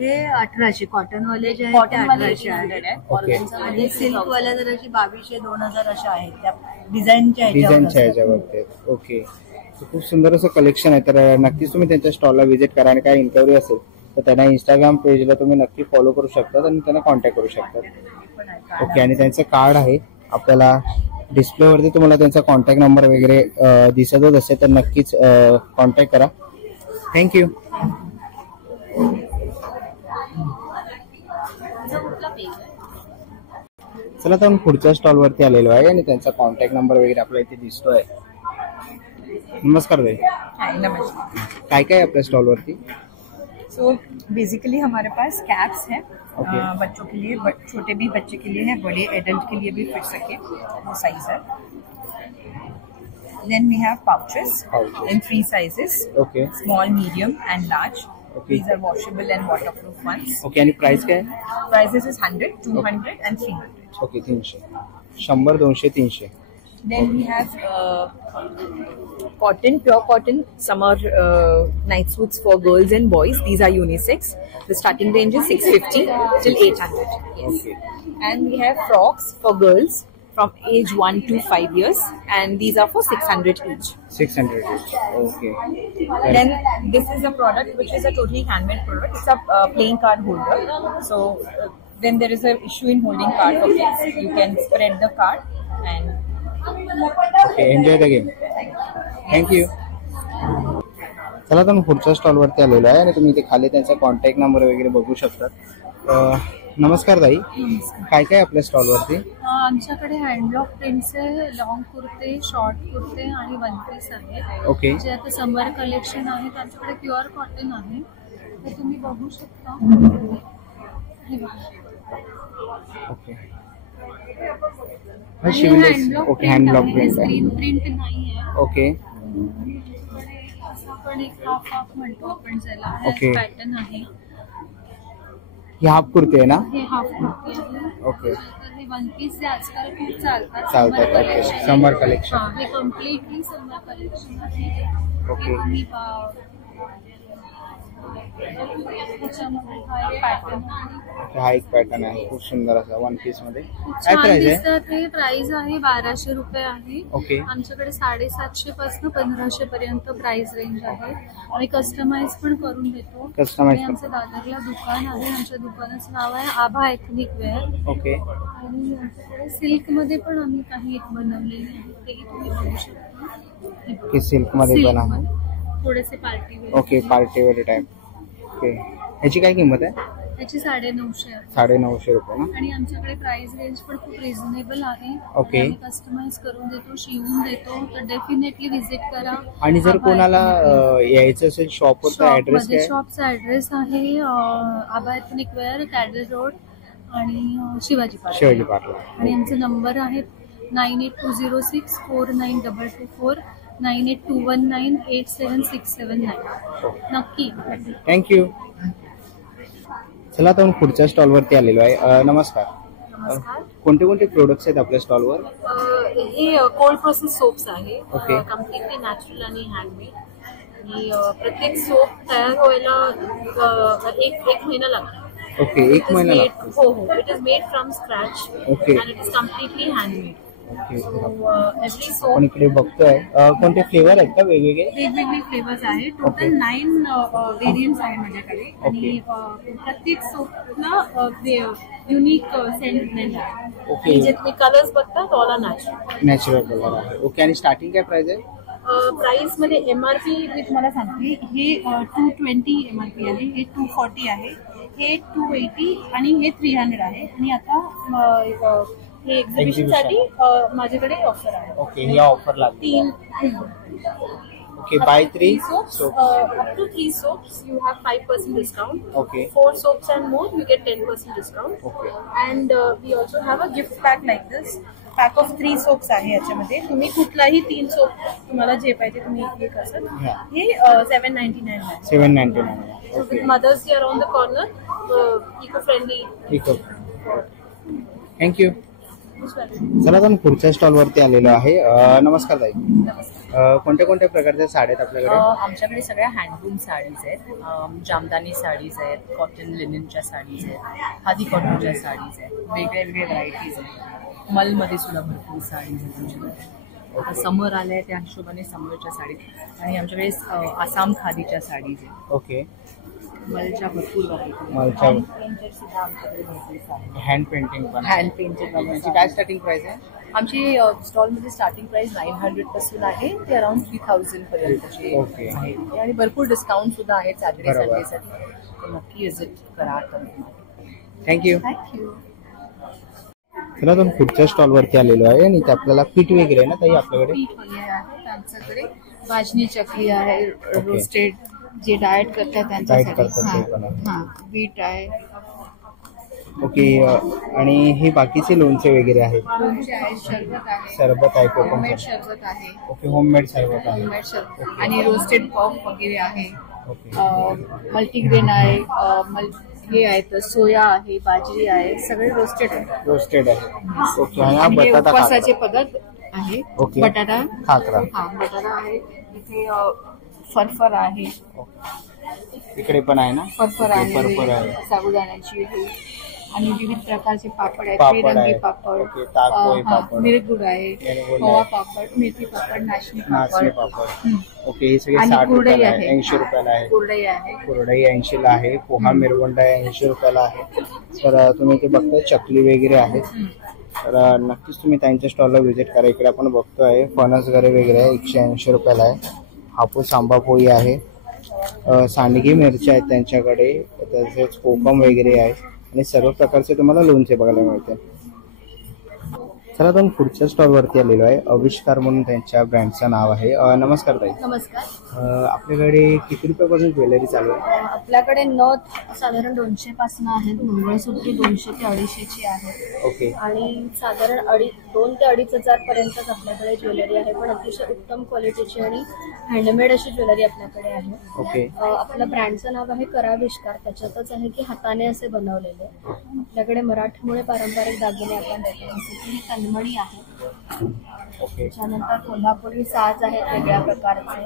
हे 1800. कॉटन वाले जे आहेत ते कॉटन वाले 1800 1800 आहेत. आहे. ओके. ऑर्गेन्झा आणि मध्ये सिल्क वाल्या जर अशी 2200 2000 अशा आहेत. त्या डिझाईनच्या डिझाईनच्या ह्याच्यावरती आहेत. ओके. खूप सुंदर असं कलेक्शन आहे. तर नक्कीच तुम्ही त्यांच्या स्टॉलला व्हिजिट करा. आणि काय इन्क्वायरी असेल तर त्यांना इंस्टाग्राम पेजला तुम्ही नक्की फॉलो करू शकता आणि त्यांना कॉन्टॅक्ट करू शकता. ओके. आणि त्यांचं कार्ड आहे आपल्याला डिस्प्लेवरती, तुम्हाला त्यांचा कॉन्टॅक्ट नंबर वगैरे दिसतच असेल तर नक्कीच कॉन्टॅक्ट करा. थँक्यू. चला तर आपण पुढच्या स्टॉलवरती आलेलो आहे आणि त्यांचा कॉन्टॅक्ट नंबर वगैरे आपल्याला इथे दिसतोय. नमस्कार भाई. नमस्कार. काय काय आपल्या स्टॉलवरती? सो बेसिकली हमारे पास कैप्स है Okay. बच्चों के लिए, छोटे भी बच्चे के लिए है, बड़े एडल्ट के लिए भी फिट सके वो साइज है. Then we have pouches Pouches. in 3 sizes, okay. small, medium and large. Okay. These are washable and waterproof ones. Okay. आणि प्राइस काय? Prices is 100, 200 and 300. Okay. 300, 100, 200, 300. Then we have cotton, pure cotton summer night suits for girls and boys. These are unisex. The starting range is 650 till 800. Yes. Okay. And we have frocks for girls from age 1 to 5 years, and these are for 600 each. 600. Okay. Then this is a product which is a totally handmade product. It's a playing card holder. So when there is an issue in holding card for kids, you can spread the card and okay. Enjoy the game. Thank you. चला तर पुढच्या स्टॉलवरती आलेलो आहे आणि तुम्ही इथे खाली त्यांचा कॉन्टॅक्ट नंबर वगैरे बघू शकता. नमस्कार ताई. काय काय आपल्या स्टॉलवरती? आमच्याकडे हँडब्लॉक प्रिंटचे लॉंग कुर्ते, शॉर्ट कुर्ते आणि वन पीस आहेत. ओके. जे आता समर कलेक्शन आहे त्यांच्याकडे प्युअर कॉटन आहे, ते तुम्ही बघू शकता. हे बघा. ओके. आणि शिवलेस. ओके. हँडब्लॉक प्रिंट आहे. स्क्रीन प्रिंट नाही आहे. ओके. असं आपण एक हाफ हाफ म्हणतो आपण ज्याला, ओके. पॅटर्न आहे. ही हाफ कुर्ती आहे ना? हे हाफ कुर्ती आहे. ओके. तर हे वन पीस जे आजकाल खूप चालतात. चालतात. Summer okay. collection आहे. समर कलेक्शन. हा, हे कम्प्लिटली समर कलेक्शन आहे. ओके. हे तुम्ही त्याच्यामध्ये हा एक pattern आहे. हा एक पॅटर्न आहे खूप सुंदर असा वन पीस मध्ये. काय छान प्राइस आहे? दिसतात. हे प्राइस आहे 1200 रुपये आहे. ओके. आमच्याकडे 750 पासून 1500 पर्यंत प्राइस रेंज आहे. आम्ही कस्टमाइज पण करून देतो. Customize आणि आमचं दादरला दुकान आहे. आमच्या दुकानाचं नाव आहे आभा एथनिक वेअर. ओके. आणि आमच्याकडे सिल्क मध्ये पण आम्ही काही एक बनवलेले आहे, तेही तुम्ही बघू शकता. की सिल्क मध्ये पण आहे. थोडेसे party wear. Okay party wear type. Okay. ह्याची काय किंमत आहे? त्याची 950 आहे. 950 रुपये ना. आणि आमच्याकडे प्राइस रेंज पण खूप रिझनेबल आहे. ओके. आम्ही कस्टमाइज करून देतो, शिवून देतो. तर डेफिनेटली व्हिजिट करा. आणि जर कोणाला यायचं असेल शॉपवर तर ऍड्रेस काय? शॉपचा ऍड्रेस आहे आभा एथनिक वेअर, कॅडल रोड आणि शिवाजी पार्क. शिवाजी पार्क. आणि आमचे नंबर आहे 9820649224, 9821987679. नक्की. थँक्यू. चला आता आपण पुढच्या स्टॉल वरती आलेलो आहे. नमस्कार. नमस्कार. कोणते कोणते प्रोडक्ट्स आहेत आपल्या स्टॉलवर? हे कोल्ड प्रोसेस सोप्स आहे. ओके. कम्प्लिटली नॅचरल आणि हँडमेड. आणि प्रत्येक सोप तयार व्हायला एक महिना लागतो. ओके. एक महिना लागतो. हो हो. It is made from scratch. Okay. And it is completely handmade. Okay. Every soap. आपण इकडे बघतोय कोणते फ्लेवर आहेत का वेगवेगळे? वेगवेगळे फ्लेवर्स आहेत. ओके. टोटल 9 व्हेरियंट्स आहे माझ्याकडे. आणि प्रत्येक सोपला युनिक सेंट आहे. ओके. जे तुम्ही कलर्स बघता all are natural. Natural colour आहे. ओके. आणि स्टार्टिंग काय प्राइस आहे? प्राइस मध्ये एमआरपी मी तुम्हाला सांगते, हे 220 MRP आहे, हे 240 आहे, हे 280 आणि हे 300 आहे. आणि आता हे एक्झिबिशन साठी माझ्याकडे ऑफर आहे. ओके. ही ऑफर लागते. 3 okay. Buy 3 soaps. Up to 3 soaps, you have 5% discount. Okay. 4 soaps and more, you get 10% discount. Okay. And we also have a gift pack like this. Pack of 3 soaps आहे याच्यामध्ये. तुम्ही कुठलाही 3 soap तुम्हाला जे पाहिजे तुम्ही हे करसाल. हे 799 आहे. 799. So okay. with Mother's Day around the corner, eco-friendly. ठीक आहे. थँक्यू. चला आपण पुढच्या स्टॉल वरती आलेलो आहे. नमस्कार ताई. कोणत्या कोणत्या प्रकारच्या साड्या आहेत आपल्याकडे? आमच्याकडे सगळ्या हँडलूम साडीज आहेत. जामदानी साडीज आहेत, कॉटन लिननच्या साडीज आहेत, खादी कॉटनच्या साडीज आहेत, वेगळ्या वेगळ्या व्हरायटीज आहेत. मलमध्ये सुद्धा भरपूर साडीज आहेत आमच्याकडे. आता समर आल्या त्या हिशोबाने समरच्या साडीज. आणि आमच्याकडे आसाम खादीच्या साडीज आहेत. ओके. मलच्या भरपूर व्हरायटी. मलच्या पेंटेड सुद्धा आमच्याकडे भरपूर साडी. हँड पेंटिंग पण. हँड पेंटेड याची काय स्टार्टिंग प्राइस आहे? आमची स्टॉलमध्ये स्टार्टिंग प्राइस 900 पासून आहे ते अराउंड 3000 पर्यंतची ओके. आहे. आणि भरपूर डिस्काउंट सुद्धा आहे सॅटर्डे बरोबर. संडेसाठी. तर नक्की व्हिजिट करा. थँक्यू. थँक्यू. चला आपण पुढच्या स्टॉल वरती आलेलो आहे आणि ते आपल्याला पीठ वगैरे आहे ना ताई आपल्याकडे? पीठ वगैरे आहे आमच्याकडे. भाजणी चकली आहे, रोस्टेड जे डाएट करतात डाएट त्यांच्यासाठी. करतात ते पण आहे. बीट आहे, ओके. आणि हे बाकीचे लोणचे वगैरे आहेत? लोणचे आहे, शरबत आहे, सरबत आहे, होममेड कोकम शरबत आहे, ओके. होममेड सरबत आहे. होममेड शरबत आणि रोस्टेड पॉप वगैरे आहे. ओके. मल्टीग्रेन आहे, हे आहे तर सोया आहे, बाजरी आहे, सगळे रोस्टेड आहे. रोस्टेड आहे. ओके. आणि हा आणि हे बटाटा उपवासाचे पदार्थ आहे. ओके. बटाटा खाकरा. बटाटा आहे. इथे फरफर आहे, इकडे पण आहे ना? फरफर ओके, आहे, फरफर आहे. साबुदाण्याची आहे. आणि विविध प्रकारचे पापड आहेत, पापड बेरंगी आहे. पापड, ओके. ताकपोळी पापड. मिरगुड आहे, मिरगुड पोहा आहे. पापड, मेथी पापड, नाचणी नाचणी पापड, पापड. ओके. हे सगळे आणि 60 कुरडई रुपयाला आहे, आहे. 80 रुपयाला आहे. कुरडई आहे. कुरडई 80 ला आहे. पोहा मिरवंडा 80 रुपयाला आहे. तर तुम्ही ते बघताय चकली वगैरे आहेत. तर नक्कीच तुम्ही त्यांच्या स्टॉलला व्हिजिट करा. इकडे आपण बघतोय फणस घरे वगैरे आहे, 180 रुपयाला आहे. हापूस आंबा पोळी आहे. सांडगी मिरच्या आहेत त्यांच्याकडे, तसेच कोकम वगैरे आहे आणि सर्व प्रकारचे तुम्हाला लोणचे बघायला मिळते. चला आपण पुढच्या स्टॉल वरती आलेलो आहे. आविष्कार म्हणून त्यांच्या ब्रँडचं नाव आहे. नमस्कार ताई. नमस्कार. आपल्याकडे किती रुपयापासून ज्वेलरी चालू आहे? आपल्याकडे नथ साधारण 200 पासून आहेत. मंगळसूत्र 200 ते 250 आहे. ओके. आणि साधारण 2 ते 2,500 पर्यंतच आपल्याकडे ज्वेलरी आहे. पण अतिशय उत्तम क्वालिटीची आणि हँडमेड अशी ज्वेलरी आपल्याकडे आहे. ओके. आपल्या ब्रँडचं नाव आहे कराविष्कार. त्याच्यातच आहे की हाताने असे बनवलेले. आपल्याकडे मराठमोळे पारंपरिक दागिने आपण देतो, जसे की तन्मणी आहे. ओके. त्यानंतर कोल्हापुरी साज आहेत वेगळ्या प्रकारचे.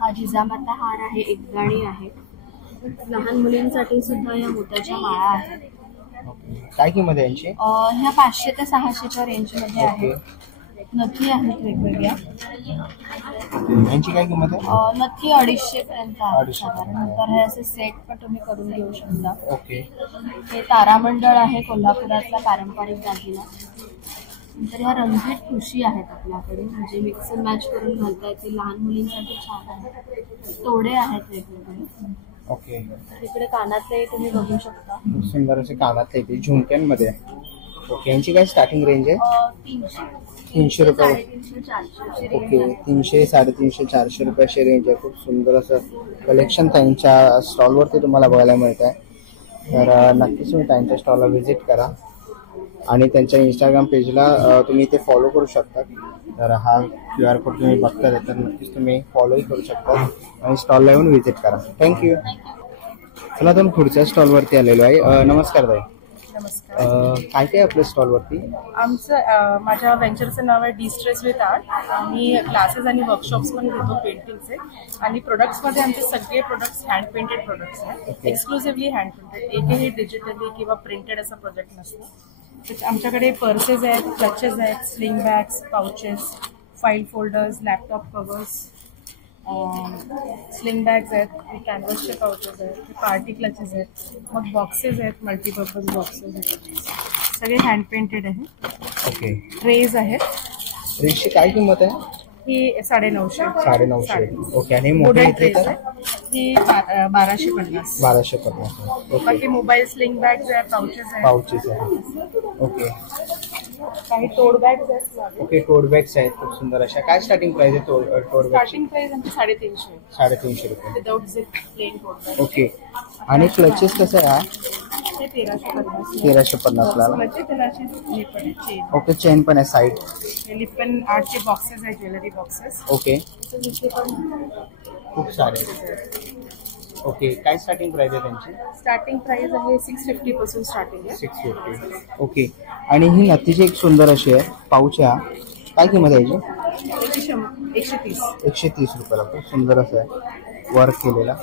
हा जिजामाता हार आहे, एकदाणी आहे. लहान मुलींसाठी सुद्धा या मोत्याच्या माळा आहेत. ओके. काय किंमत आहे यांची? ह्या 500 ते 600च्या रेंजमध्ये ओके. आहेत. नथी आहेत वेगवेगळ्या. यांची काय किंमत आहे? नथी 250 पर्यंत आहे 250. साधारण. नंतर हे असे सेट पण तुम्ही करून घेऊ शकता. ओके. हे तारामंडळ आहे कोल्हापुरातला पारंपरिक दागिना. नंतर ह्या रंगीत ठुशी आहेत आपल्याकडे, म्हणजे मिक्स अँड मॅच करून घालता येतील. लहान मुलींसाठी छान आहे. तोडे आहेत वेगवेगळे. ओके. इकडे कानातले तुम्ही बघू शकता. सुंदर असे कानातले येते झुमक्यांमध्ये. ओके. यांची काय स्टार्टिंग रेंज आहे? 300 रुपये. 300-400 ओके. 300, 350, 400 रुपयाची रेंज आहे. खूप सुंदर असं कलेक्शन त्यांच्या स्टॉलवरती तुम्हाला बघायला मिळत आहे. तर नक्कीच तुम्ही त्यांच्या स्टॉलला व्हिजिट करा आणि त्यांच्या इंस्टाग्राम पेजला तुम्ही ते फॉलो करू शकता. तर हा QR कोड तुम्ही बघता तर नक्कीच तुम्ही फॉलोही करू शकता आणि स्टॉलला येऊन व्हिजिट करा. थँक्यू. चला तर पुढच्या स्टॉलवरती आलेलो आहे. नमस्कार ताई. नमस्कार. काय काय आपल्या स्टॉलवरती? माझ्या व्हेंचरचं नाव आहे डिस्ट्रेस विथ आर्ट. आम्ही क्लासेस आणि वर्कशॉप्स पण घेतो पेंटिंगचे. आणि प्रोडक्ट्समध्ये आमचे सगळे प्रोडक्ट्स हँड पेंटेड प्रोडक्ट्स आहेत. Exclusively hand painted. एकही डिजिटली किंवा प्रिंटेड असा प्रोजेक्ट नसतो. आमच्याकडे पर्सेस आहेत, क्लचेस आहेत, sling bags, pouches, file folders, laptop covers, sling bags आहेत, कॅनव्हसचे पाउचेस आहेत, पार्टी क्लचेस आहेत, मग बॉक्सेस आहेत, मल्टीपर्पज बॉक्सेस आहेत. सगळे हँड पेंटेड आहे. ओके. ट्रेज आहेत. ट्रेजची काय किंमत आहे? ही 950. 950. ओके. आणि मोठी ट्रेज आहे ही 1250. 1250. बाकी मोबाईल स्लिंग बॅग्स आहेत, पाउचेस आहेत. पाउचेस आहे. ओके. काही टोड बॅग्स आहेत. ओके. टोट बॅग्स आहेत खूप सुंदर अशा. काय स्टार्टिंग प्राइस आहे टोट बॅग? स्टार्टिंग प्राइस आमची 350. 350 रुपये. Without zip plain tote bag. Okay. आणि क्लचेस कसं आहे? ते 1350. 1350 ला. म्हणजे त्याला अशी हे पण आहे, चेन. ओके. चेन पण आहे साईड. हे लिपन आर्टचे बॉक्सेस आहेत, ज्वेलरी बॉक्सेस. ओके. इथे पण खूप सारे. ओके. काय स्टार्टिंग प्राइस आहे त्यांची? स्टार्टिंग प्राइस आहे 650 पासून स्टार्टिंग आहे. 650. ओके. आणि ही नथीची एक सुंदर अशी आहे पाऊच आहे. काय किंमत आहे याची? त्याची 130. 130 रुपयाला. खूप सुंदर असं आहे वर्क केलेला.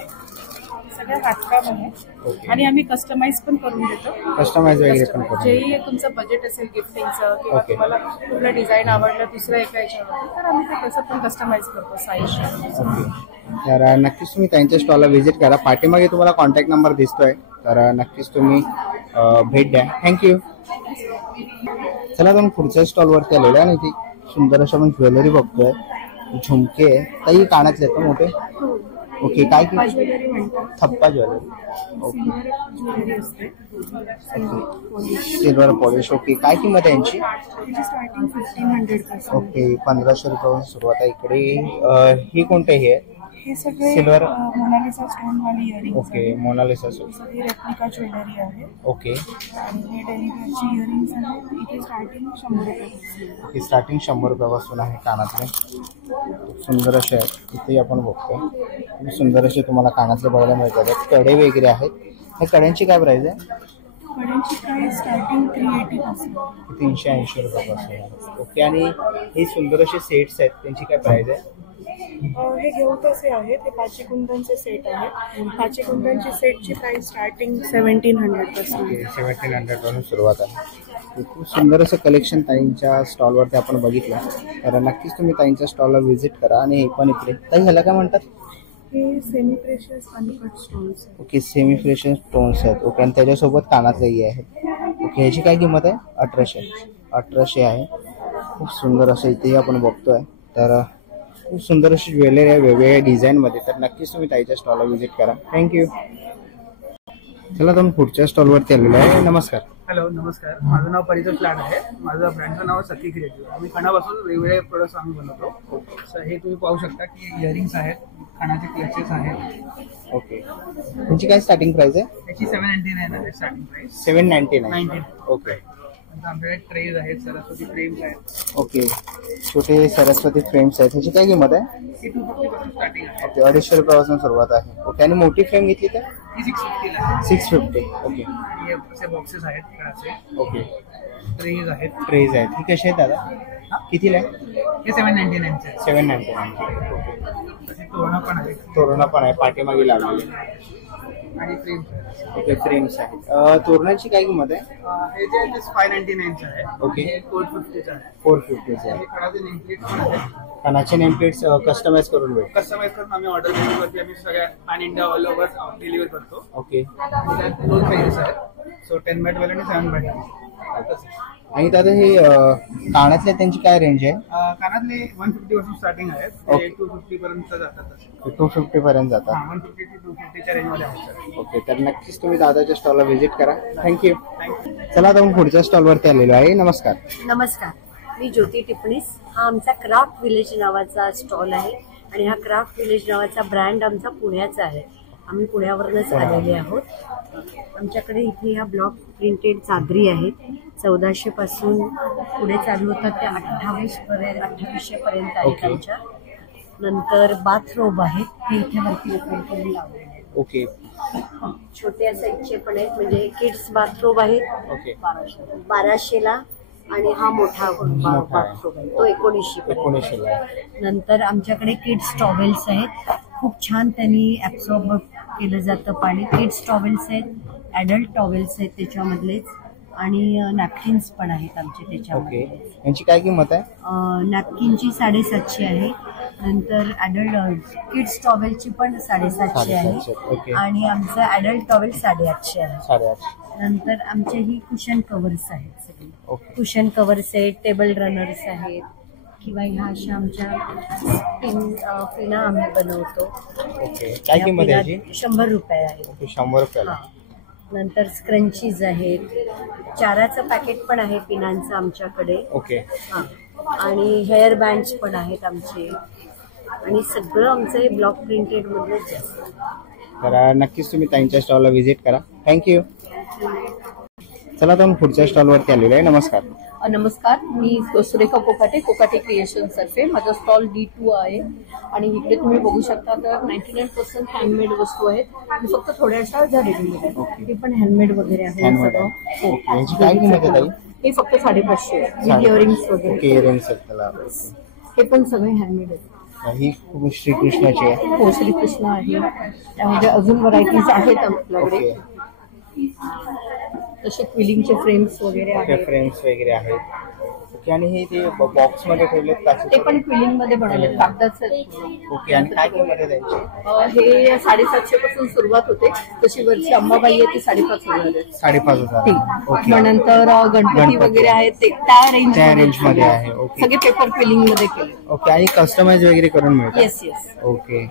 सगळ्या हातकाम आहे. ओके. आणि आम्ही कस्टमाइज पण करून देतो. कस्टमाइज वगैरे पण करून जेही तुमचं बजेट असेल गिफ्टिंगचं किंवा ओके. तुम्हाला कुठलं डिझाईन आवडलं दुसऱ्या एका याच्यावर तर आम्ही ते तसं पण कस्टमाइज करतो साईज. ओके. तर नक्कीच तुम्ही त्यांच्या स्टॉलला व्हिजिट करा. पाठीमागे तुम्हाला कॉन्टॅक्ट नंबर दिसतोय. तर नक्कीच तुम्ही भेट द्या. थँक्यू. चला तर पुढच्या स्टॉलवरती आलेलो आहे आणि ती सुंदर अशा आपण ज्वेलरी बघतोय. झुमके काही कानातले आहेत मोठे. ओके. काय ज्वेलरी म्हणतात. थप्पा ज्वेलरी. ओके. ज्वेलरी असते. Silver polish. ओके. काय किंमत आहे यांची? त्याची स्टार्टिंग 1500 पासून. ओके. 1500 रुपयापासून सुरुवात आहे. इकडे ही कोणते हे? हे सगळे सिल्वर. मोनालिसा स्टोन वाली इयरिंग. ओके. मोनालिसा. सगळी रेप्लिका ज्वेलरी आहे. ओके. आणि हे डेलिव्हरची इयरिंग्स आहेत. इथे स्टार्टिंग 100 रुपये. ही स्टार्टिंग 100 रुपयापासून आहे कानातले. सुंदर असे आहेत. इथे आपण बघतोय खूप सुंदर असे तुम्हाला कानातले बघायला मिळतात. कडे वगैरे आहेत. या कड्यांची काय प्राइस आहे? कड्यांची प्राइस स्टार्टिंग 380 पासून. 380 रुपयापासून. ओके. आणि हे सुंदर असे सेट्स आहेत त्यांची काय प्राइस आहे? हे घेऊतसे आहे ते पाचीकुंदनचे सेट आहे. पाचीकुंदनची सेटची प्राइस स्टार्टिंग 1700 पासून. 1700 पासून सुरुवात आहे. खूप सुंदर असं कलेक्शन ताईंच्या स्टॉलवरती आपण बघितलं. तर नक्कीच तुम्ही ताईंच्या स्टॉलला व्हिजिट करा. आणि हे पण इकडे ताई ह्याला काय म्हणतात? हे सेमी प्रेशियस अनकट स्टोन्स आहेत. ओके. सेमी प्रेशियस स्टोन्स आहेत. ओके. आणि त्याच्यासोबत कानातलेही आहेत. ओके. ह्याची काय किंमत आहे? 1800 आहे. खूप सुंदर असं इथेही आपण बघतोय. तर खूप सुंदर अशी ज्वेलरी आहे वेगवेगळ्या डिझाईनमध्ये. तर नक्कीच तुम्ही ताईच्या स्टॉलला व्हिजिट करा. थँक्यू. चला तर पुढच्या स्टॉलवरती आलेलो आहे. नमस्कार. हॅलो. नमस्कार. माझं नाव परितोष लाड आहे. माझं ब्रँडचं नाव सखी क्रिएटिव्ह. आम्ही खणापासून वेगवेगळे प्रोडक्ट्स आम्ही बनवतो. तर हे तुम्ही पाहू शकता की इयरिंग्स आहेत, खाण्याचे क्लचेस आहेत. ओके. तुमची काय स्टार्टिंग प्राइस आहे? त्याची 799 आहे स्टार्टिंग प्राइस. 799. ओके. आमच्याकडे ट्रेज आहेत, सरस्वती फ्रेम्स आहेत. ओके. छोटे सरस्वती फ्रेम्स आहेत. ह्याची काय किंमत आहे? ही 250 पासून स्टार्टिंग आहे. ओके. 250 रुपयापासून सुरुवात आहे. ओके. आणि मोठी फ्रेम घेतली तर? ही 650 ला आहे. 650. ओके. आणि हे असे बॉक्सेस आहेत खेळाचे. ओके. ट्रेज आहेत. ट्रेज आहेत. ही कशी आहेत दादा? कितीला आहे? हे 799 चे आहेत. 799. ओके. तशी तोरणं पण आहेत. तोरणं पण आहे पाठीमागे लावलेले. आणि फ्रेम्स आहेत. ओके, फ्रेम्स आहेत. तोरणाची काय किंमत आहे? हे जे आहे ते 599 आहे. ओके. हे 450 आहे. 450 आहे. हे खणाचे नेमप्लेट पण आहेत. कानाचे नेमप्लेट्स कस्टमाइज करून भेट. कस्टमाइज करून आम्ही ऑर्डर केल्यावरती आम्ही सगळ्या pan India all over deliver करतो. ओके. त्यात 2 साईजेस आहेत. सो 10 बॅट वाले आणि 7 बॅट वाले. आणि दादा हे कानातले त्यांची काय रेंज आहे? कानातले 150 पासून स्टार्टिंग आहेत. ते 250 पर्यंत जातात. 250 पर्यंत जातात. 150 to 250च्या रेंज मध्ये आहेत. ओके, तर नक्कीच तुम्ही दादाच्या स्टॉलला व्हिजिट करा. थँक्यू. चला आता आपण पुढच्या स्टॉलवरती आलेलो आहे. नमस्कार. नमस्कार, मी ज्योती टिपणीस. हा आमचा क्राफ्ट विलेज नावाचा स्टॉल आहे आणि हा क्राफ्ट विलेज नावाचा ब्रँड आमचा पुण्याचा आहे. आम्ही पुण्यावरूनच आलेले आहोत. आमच्याकडे इथे ह्या ब्लॉक प्रिंटेड चादरी आहेत. 1400 पासून पुढे चालू होतात त्या 2800 पर्यंत आहेत आमच्या. नंतर बाथरोब आहेत, हे इथे वरती ओपन करून लावलेले आहेत. ओके. छोट्या साईजचे पण आहेत, म्हणजे किड्स बाथरोब आहेत. ओके. 1200ला आणि हा मोठा बाथरोब आहे तो 1900 ला. नंतर आमच्याकडे किड्स टॉवेल्स आहेत. खूप छान त्यांनी ऍब्सॉर्ब केलं जातं पाणी. किड्स टॉवेल्स आहेत, ऍडल्ट टॉवेल्स आहेत त्याच्यामधलेच, आणि नॅपकिन्स पण आहेत आमचे त्याच्यामध्ये. यांची काय किंमत आहे? नॅपकिनची 750 आहे. नंतर ऍडल्ट किड्स टॉवेलची पण 750 आहे आणि आमचं ऍडल्ट टॉवेल 850 आहे. नंतर आमचे ही कुशन कव्हर्स आहेत सगळे. कुशन कव्हर्स आहेत, टेबल रनर्स आहेत, किंवा ह्या अशा आमच्या पिना आम्ही बनवतो. काय किंमत आहे? 100 रुपये आहे. 100 रुपयाला. नंतर स्क्रंचीज आहेत, चाराचं पॅकेट पण आहे पिनांचं आमच्याकडे. ओके. हा, आणि हेअर बँड्स पण आहेत आमचे, आणि सगळं आमचं हे ब्लॉक प्रिंटेड मधलंच आहे. तर नक्कीच तुम्ही त्यांच्या स्टॉलला व्हिजिट करा. थँक्यू. चला तर पुढच्या स्टॉलवरती आलेलो आहे. नमस्कार. नमस्कार, मी सुरेखा कोकाटे क्रिएशन तर्फे. माझा स्टॉल D2 आहे आणि इकडे तुम्ही बघू शकता तर 99% हँडमेड वस्तू आहेत. फक्त थोड्याशा ज्या रेडीमेड आहेत ते पण हँडमेड वगैरे आहे सगळं. काय किंमत आहे? हे फक्त 550 इयरिंग्स वगैरे. हे पण सगळे हँडमेड आहेत. ही श्रीकृष्णाची आहे. हो, श्रीकृष्ण आहे. त्यामध्ये अजून व्हरायटीज आहेत आपल्याकडे. तसे क्विलिंगचे फ्रेम्स वगैरे आहेत. फ्रेम्स वगैरे आहेत. ओके. आणि हे ते बॉक्स मध्ये ठेवलेत का? ते पण क्विलिंग मध्ये बनवले कागदाचे. ओके. आणि काय किंमत आहे त्यांची? हे 750 पासून सुरुवात होते. तशी वरची अंबाबाई आहे ती 5,500 आहे. 5,500. ओके. नंतर गणपती वगैरे आहेत ते त्या रेंज मध्ये आहे. ओके. सगळे पेपर क्विलिंग मध्ये केले. ओके. आणि कस्टमाइज वगैरे करून मिळतं? Yes yes. ओके.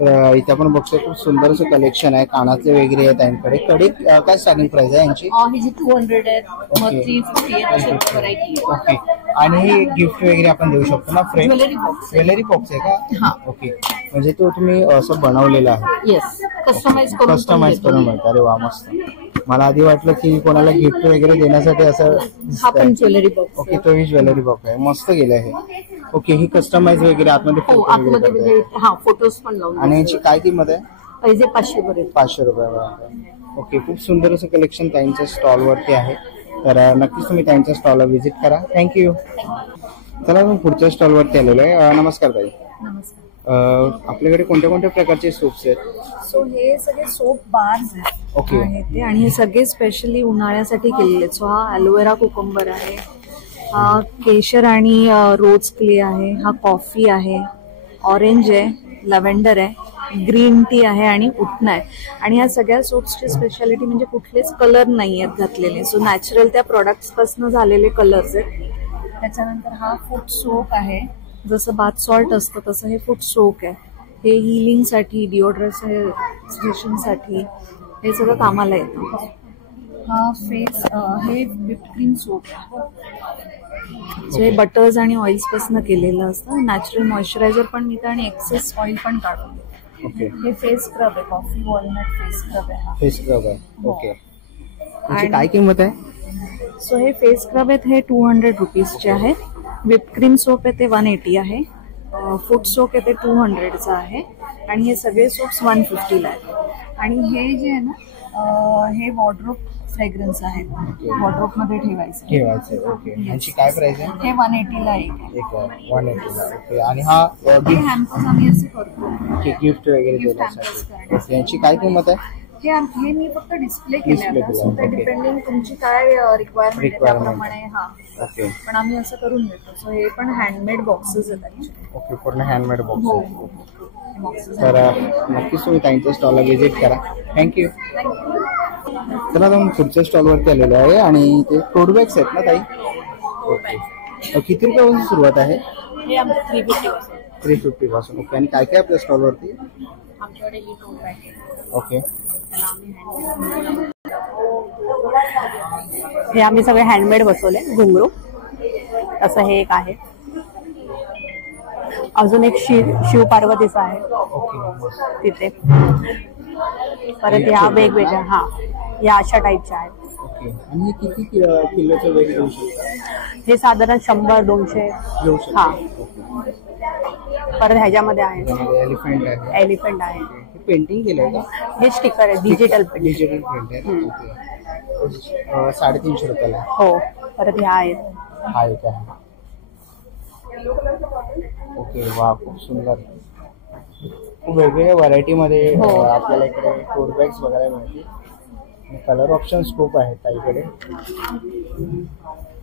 तर इथे आपण बघतो खूप सुंदर असं कलेक्शन आहे. कानातले वगैरे आहेत त्यांच्याकडे. कडे काय स्टार्टिंग प्राइस आहे यांची? ही जी 200 आहे, मग 350 आहे, अशी व्हरायटी आहे. ओके. आणि हे गिफ्ट वगैरे आपण देऊ शकतो ना? फ्रेम ज्वेलरी बॉक्स आहे का? हा. ओके. म्हणजे तो तुम्ही असं बनवलेला आहे? येस. कस्टमाइज करून मिळतं. अरे वा, मस्त. मला आधी वाटलं की कोणाला गिफ्ट वगैरे देण्यासाठी असं. हा पण ज्वेलरी बॉक्स. ओके. तो ही ज्वेलरी बॉक्स आहे. मस्त गेलं आहे. ओके. ही कस्टमाइज वगैरे आतमध्ये फोटोज पण लावून. आणि याची काय किंमत आहे? पैसे 500 पर्यंत. 500 रुपयापर्यंत. ओके. खूप सुंदर असं कलेक्शन त्यांच्या स्टॉलवरती आहे. तर नक्कीच तुम्ही त्यांच्या स्टॉलला व्हिजिट करा. थँक्यू. चला मी पुढच्या स्टॉलवरती आलेलो आहे. नमस्कार ताई. नमस्कार. आपल्याकडे कोणत्या कोणत्या प्रकारचे सोप्स आहेत? सो हे सगळे सोप बार्स ओके. आहेत ते, आणि हे सगळे स्पेशली उन्हाळ्यासाठी केलेले आहेत. सो हा ॲलोवेरा कुकुंबर आहे, हा केशर आणि रोज क्ले आहे, हा कॉफी आहे, ऑरेंज आहे, लव्हेंडर आहे, ग्रीन टी आहे आणि उटणं आहे. आणि ह्या सगळ्या सोप्सची स्पेशालिटी म्हणजे कुठलेच कलर नाही आहेत घातलेले. सो नॅचरल त्या प्रोडक्ट्स पासून झालेले कलर्स आहेत. त्याच्यानंतर हा फूट सोप आहे, जसं बाथ सॉल्ट असतं तसं हे फूट सोप आहे. हे हिलिंगसाठी, डिओड्रेशनसाठी हे सगळं कामाला येतं. हा फेस हे व्हिप्ड क्रीम सोप आहे. सो हे बटर्स आणि ऑइल्स पासून केलेलं असतं. नॅचरल मॉइश्चरायझर पण मिळतं आणि एक्सेस ऑइल पण काढून. हे फेस स्क्रब आहे, कॉफी वॉलनट फेस स्क्रब आहे. फेस स्क्रब आहे. ओके. याची काय किंमत आहे? सो हे फेस स्क्रब आहेत, हे 200 रुपीजचे आहेत. व्हिप क्रीम सोप आहे ते 180 आहे. फूट सोप आहे ते 200चा आहे. आणि हे सगळे सोप्स 150ला आहेत. आणि हे जे आहे ना, हे वॉर्डरोब फ्रेग्रन्स आहेत, वॉर्डरोब मध्ये ठेवायचं. ओके. याची काय प्राइस आहे? हे 180ला एक 180ला. ओके. आणि हा हॅम्पर्स आम्ही असे करतो गिफ्ट वगैरे देण्यासाठी. यांची काय किंमत आहे? हे मी फक्त डिस्प्ले केले आता, सो ते डिपेंडिंग तुमची काय रिक्वायरमेंट आहे त्याप्रमाणे. हा ओके. पण आम्ही असं करून देतो. सो हे पण हँडमेड बॉक्सेस आहेत ऍक्च्युली. ओके, पूर्ण हँडमेड बॉक्स. बॉक्सेस तर नक्कीच तुम्ही ताईंच्या स्टॉलला व्हिजिट करा. थँक्यू. तर आता मी पुढच्या स्टॉलवरती आलेलो आहे आणि ते टोट बॅग्स आहेत ना ताई? ओके. किती रुपयापासून सुरुवात आहे? हे आमचं 350 पासून. 350 पासून. ओके. आणि काय काय आपल्या स्टॉलवरती? आमच्याकडे ही टोट बॅग आहे. ओके. हे आम्ही सगळे हँडमेड बसवले घुंगरू. असं हे एक आहे. अजून एक शिव पार्वतीचा आहे तिथे. परत या वेगवेगळ्या या अशा टाईपच्या आहेत. ओके. आणि किती किलोचं वेट घेऊ शकता? हे साधारण 100-200 घेऊ शकता. परत ह्याच्यामध्ये आहे एलिफंट आहे. एलिफंट आहे. पेंटिंग केलंय का? हे स्टिकर आहे, डिजिटल प्रिंट आहे. 350 रुपयाला. हो. परत ह्या आहेत. हा एक आहे. ओके. वा, खूप सुंदर. खूप वेगवेगळ्या व्हरायटीमध्ये आपल्याला इकडे टोट बॅग्स बघायला मिळतील. कलर ऑप्शन्स खूप आहेत ताईकडे.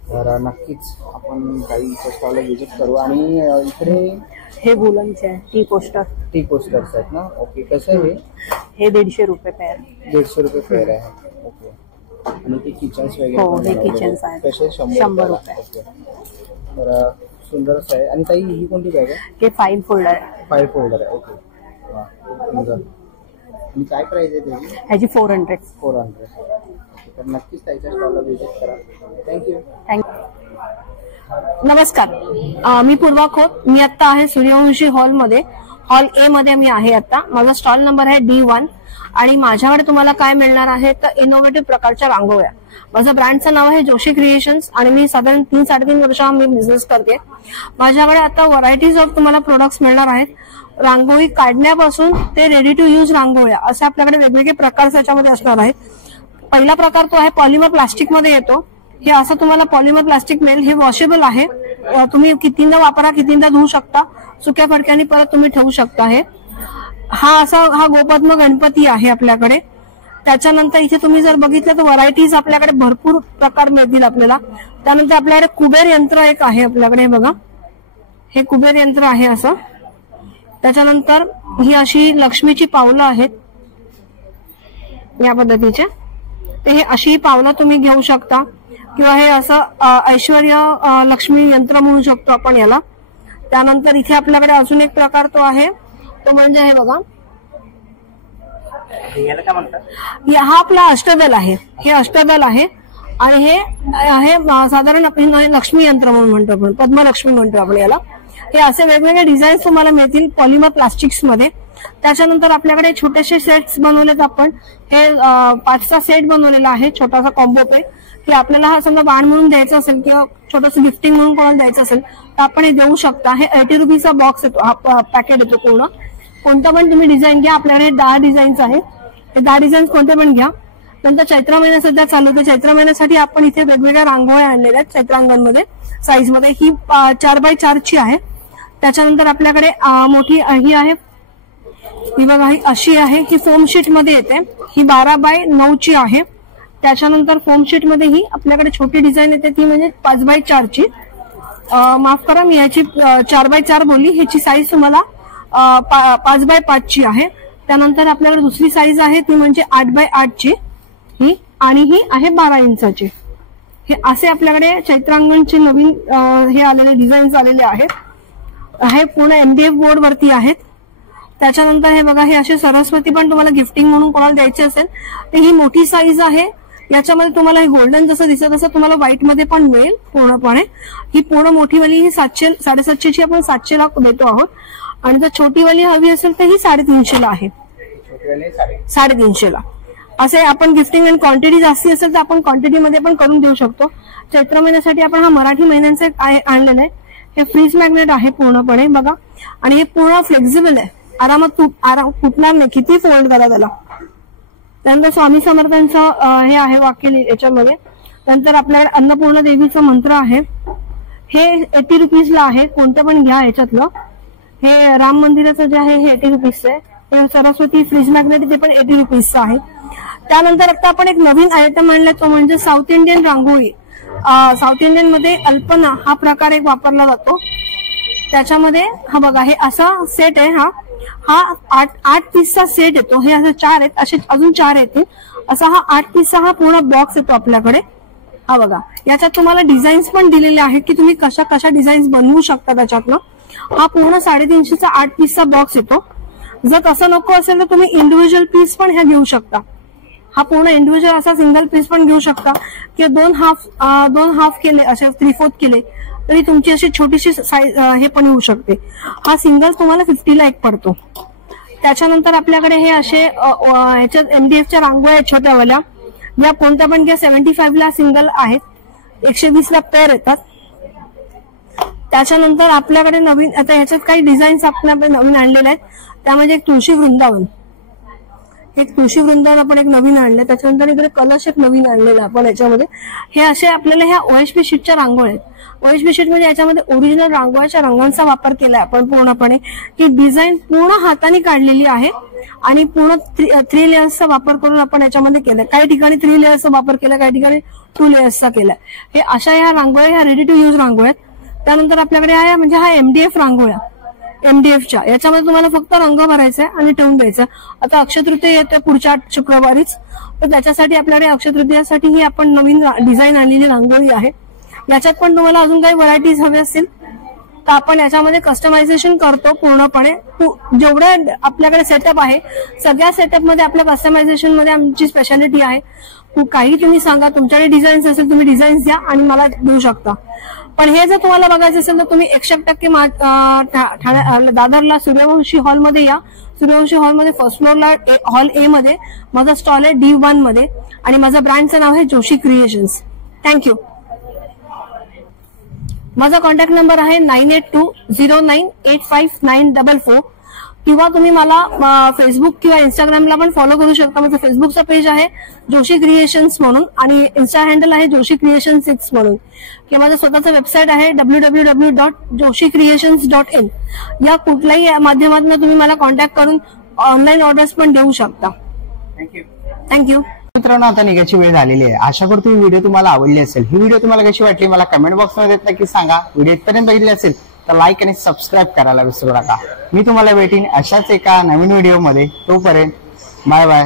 तर नक्कीच आपण काही स्टॉलला व्हिजिट करू. आणि इकडे हे वुलनचे आहे, टी पोस्टर्स आहेत ना? ओके. कसं आहे हे? 150 रुपये पेअर. 150 रुपये पेअर आहे. ओके. आणि ते किचन्स वगैरे? हो, हे किचन्स आहेत. कसे? 100 रुपये. ओके. तर सुंदरच आहे. आणि ताई ही कोणती बॅग आहे? हे फाईल फोल्डर आहे. फाईल फोल्डर आहे. ओके. वा, खूप सुंदर. आणि काय प्राइस आहे त्याची? ह्याची 400. 400. तर नक्कीच त्याच्या स्टॉलला व्हिजिट करा. थँक्यू. नमस्कार, मी पूर्वा खोत. मी आता आहे सूर्यवंशी हॉलमध्ये. हॉल ए मध्ये मी आहे आता. माझा स्टॉल नंबर आहे D1 आणि माझ्याकडे तुम्हाला काय मिळणार आहे तर इनोव्हेटिव्ह प्रकारच्या रांगोळ्या. माझं ब्रँडचं नाव आहे जोशी क्रिएशन्स आणि मी साधारण 3-3.5 वर्ष मी बिझनेस करते. माझ्याकडे आता व्हरायटीज ऑफ तुम्हाला प्रोडक्ट्स मिळणार आहेत. रांगोळी काढण्यापासून ते रेडी टू यूज रांगोळ्या असे आपल्याकडे वेगवेगळे प्रकार त्याच्यामध्ये असणार आहेत. पहिला प्रकार तो आहे पॉलिमर प्लास्टिक मध्ये येतो. हे असं तुम्हाला पॉलिमर प्लास्टिक मिळेल. हे वॉशेबल आहे. तुम्ही कितींदा वापरा, कितींदा धुवू शकता. सुक्या फडक्याने परत तुम्ही ठेवू शकता. हा गोपद्म गणपती आहे आपल्याकडे. त्याच्यानंतर इथे तुम्ही जर बघितलं तर व्हरायटीज आपल्याकडे भरपूर प्रकार मिळतील आपल्याला. त्यानंतर आपल्याकडे कुबेर यंत्र एक आहे आपल्याकडे. बघा, हे कुबेर यंत्र आहे असं. त्याच्यानंतर ही अशी लक्ष्मीची पावलं आहेत या पद्धतीचे. ते हे अशी पावलं तुम्ही घेऊ शकता किंवा हे असं ऐश्वर्य लक्ष्मी यंत्र म्हणू शकतो आपण याला. त्यानंतर इथे आपल्याकडे अजून एक प्रकार तो आहे, तो म्हणजे हे बघा, हा आपला अष्टदल आहे. हे अष्टदल आहे आणि हे साधारण आपण लक्ष्मी यंत्र म्हणून म्हणतो आपण, पद्मलक्ष्मी म्हणतो आपण याला. हे असे वेगवेगळे डिझाईन्स तुम्हाला मिळतील पॉलिमर प्लास्टिक्स मध्ये. त्याच्यानंतर आपल्याकडे छोटेसे सेट्स बनवलेत आपण. हे 5चा सेट बनवलेला आहे, छोटासा कॉम्बो पॅक. हे आपल्याला हा समजा वाण म्हणून द्यायचं असेल किंवा छोटंसं गिफ्टिंग म्हणून कोणाला द्यायचं असेल तर आपण हे देऊ शकता. हे 80 रुपीजचा बॉक्स येतो, हा पॅकेट येतो पूर्ण. कोणतं पण तुम्ही डिझाईन घ्या. आपल्याकडे 10 डिझाईन्स आहेत. हे 10 डिझाईन्स कोणते पण घ्या. नंतर चैत्र महिना सध्या चालू होते. चैत्र महिन्यासाठी आपण इथे वेगवेगळ्या रांगोळ्या आणलेल्या आहेत चैत्रांगणमध्ये साईजमध्ये. ही 4x4 ची आहे. त्याच्यानंतर आपल्याकडे मोठी ही आहे, ही बघा, ही अशी आहे. ही फोम शीट मध्ये येते. ही 12x9 ची आहे. त्याच्यानंतर फोम शीट मध्ये ही आपल्याकडे छोटी डिझाईन येते, ती म्हणजे 5x4 ची. माफ करा, मी याची 4x4 बोलली. ह्याची साईज तुम्हाला 5x5 ची आहे. त्यानंतर आपल्याकडे दुसरी साईज आहे ती म्हणजे 8x8 ची ही, आणि ही आहे 12 इंचाची. हे असे आपल्याकडे चैत्रांगणचे नवीन हे आलेले डिझाईन्स आलेले आहेत. हे पूर्ण MDF बोर्ड वरती आहेत. त्याच्यानंतर हे बघा, हे असे सरस्वती पण तुम्हाला गिफ्टिंग म्हणून कोणाला द्यायचे असेल तर ही मोठी साईज आहे. याच्यामध्ये तुम्हाला हे गोल्डन जसं दिसत असं तुम्हाला व्हाईट मध्ये पण मिळेल पूर्णपणे. ही पूर्ण मोठीवाली ही 700-750 ची आपण 700 ला देतो आहोत. आणि जर छोटीवाली हवी असेल तर ही 350 ला आहे. 350 ला. असे आपण गिफ्टिंग आणि क्वांटिटी जास्ती असेल तर आपण क्वांटिटी मध्ये पण करून देऊ शकतो. चैत्र महिन्यासाठी आपण हा मराठी महिन्यांचा आणलेला आहे. हे फ्रीज मॅग्नेट आहे पूर्णपणे बघा. आणि हे पूर्ण फ्लेक्झिबल आहे, आरामात फुटणार नाही, किती फोल्ड करा त्याला. त्यानंतर स्वामी समर्थांचं हे आहे वाक्य याच्यामध्ये. नंतर आपल्याकडे अन्नपूर्ण देवीचं मंत्र आहे. हे 80 रुपीजला आहे. कोणतं पण घ्या याच्यातलं. हे राम मंदिराचं जे आहे हे 80 रुपीजचं आहे. सरस्वती फ्रीज मॅग्नेट ते पण 80 रुपीजचं आहे. त्यानंतर आता आपण एक नवीन आयटम आणलाय तो म्हणजे साऊथ इंडियन रांगोळी. साऊथ इंडियन मध्ये अल्पना हा प्रकार एक वापरला जातो. त्याच्यामध्ये हा बघा हे असा सेट आहे. हा 8 पीसचा सेट येतो. हे असे 4 आहेत, असे अजून 4 येतील. असा हा 8 पीसचा हा पूर्ण बॉक्स येतो आपल्याकडे. हा बघा याच्यात तुम्हाला डिझाईन्स पण दिलेले आहेत की तुम्ही कशा कशा डिझाईन्स बनवू शकता त्याच्यातनं. हा पूर्ण 350चा 8 पीसचा बॉक्स येतो. जर तसं नको असेल तर तुम्ही इंडिव्हिज्युअल पीस पण ह्या घेऊ शकता. हा पूर्ण इंडिव्हिज्युअल असा सिंगल पीस पण घेऊ शकता किंवा दोन हाफ केले असे 3/4 केले तरी तुमची अशी छोटीशी साईज हे पण येऊ शकते. हा सिंगल तुम्हाला 50 ला एक पडतो. त्याच्यानंतर आपल्याकडे हे असे ह्याच्यात MDFच्या रांगोळ्या छोट्यावाल्या या कोणत्या पण घ्या 75 ला सिंगल आहेत, 120 ला पेअर येतात. त्याच्यानंतर आपल्याकडे नवीन आता ह्याच्यात काही डिझाईन्स आपल्याकडे नवीन आणलेले आहेत. त्यामध्ये एक तुळशी वृंदावन आपण एक नवीन आणले. त्याच्यानंतर इकडे कलश एक नवीन आणलेला आपण याच्यामध्ये. हे असे आपल्याला ह्या OHP शीटच्या रांगोळ्या आहेत. OHP शीट म्हणजे याच्यामध्ये ओरिजिनल रांगोळ्याच्या रंगांचा वापर केलाय आपण पूर्णपणे. ही डिझाईन पूर्ण हाताने काढलेली आहे आणि पूर्ण 3 लेयर्सचा वापर करून आपण याच्यामध्ये केलाय. काही ठिकाणी 3 लेयर्सचा वापर केला, काही ठिकाणी 2 लेयर्सचा केलाय. हे अशा ह्या रांगोळ्या ह्या रेडी टू यूज रांगोळ्या आहेत. त्यानंतर आपल्याकडे आहे म्हणजे हा MDF रांगोळ्या. MDFच्या याच्यामध्ये तुम्हाला फक्त रंग भरायचा आहे आणि ठेवून द्यायचा. आता अक्षय तृतीया येते पुढच्या शुक्रवारीच, तर त्याच्यासाठी आपल्याकडे अक्षय तृतीयासाठी ही आपण नवीन डिझाईन आणलेली रांगोळी आहे. याच्यात पण तुम्हाला अजून काही व्हरायटीज हवे असतील तर आपण याच्यामध्ये कस्टमायझेशन करतो पूर्णपणे. जेवढे आपल्याकडे सेटअप आहे सगळ्या सेटअपमध्ये आपल्या कस्टमायझेशन मध्ये आमची स्पेशालिटी आहे. काही तुम्ही सांगा, तुमच्याकडे डिझाईन्स असेल तुम्ही डिझाईन्स द्या आणि मला देऊ शकता. पण हे जर तुम्हाला बघायचं असेल तर तुम्ही 100% दादरला सूर्यवंशी हॉलमध्ये या. सूर्यवंशी हॉलमध्ये फर्स्ट फ्लोअरला हॉल A मध्ये माझा स्टॉल आहे D1 मध्ये आणि माझं ब्रँडचं नाव आहे जोशी क्रिएशन्स. थँक्यू. माझा कॉन्टॅक्ट नंबर आहे 9820985944 किंवा तुम्ही मला फेसबुक किंवा इंस्टाग्रामला पण फॉलो करू शकता. माझं फेसबुकचा पेज आहे जोशी क्रिएशन्स म्हणून आणि इन्स्टा हँडल आहे जोशी क्रिएशन 6 म्हणून. किंवा माझं स्वतःचं वेबसाईट आहे www.joshicreations.in. या कुठल्याही माध्यमातून तुम्ही मला कॉन्टॅक्ट करून ऑनलाईन ऑर्डर्स पण देऊ शकता. थँक्यू. मित्रांनो आता निघायची वेळ झालेली आहे. आशा करतो ही व्हिडिओ तुम्हाला आवडली असेल. ही व्हिडिओ तुम्हाला कशी वाटली मला कमेंट बॉक्समध्ये नक्की सांगा. व्हिडिओ इथपर्यंत बघितली असेल तर लाईक आणि सबस्क्राईब करायला विसरू नका. मी तुम्हाला भेटीन अशाच एका नवीन व्हिडिओमध्ये. तोपर्यंत बाय बाय.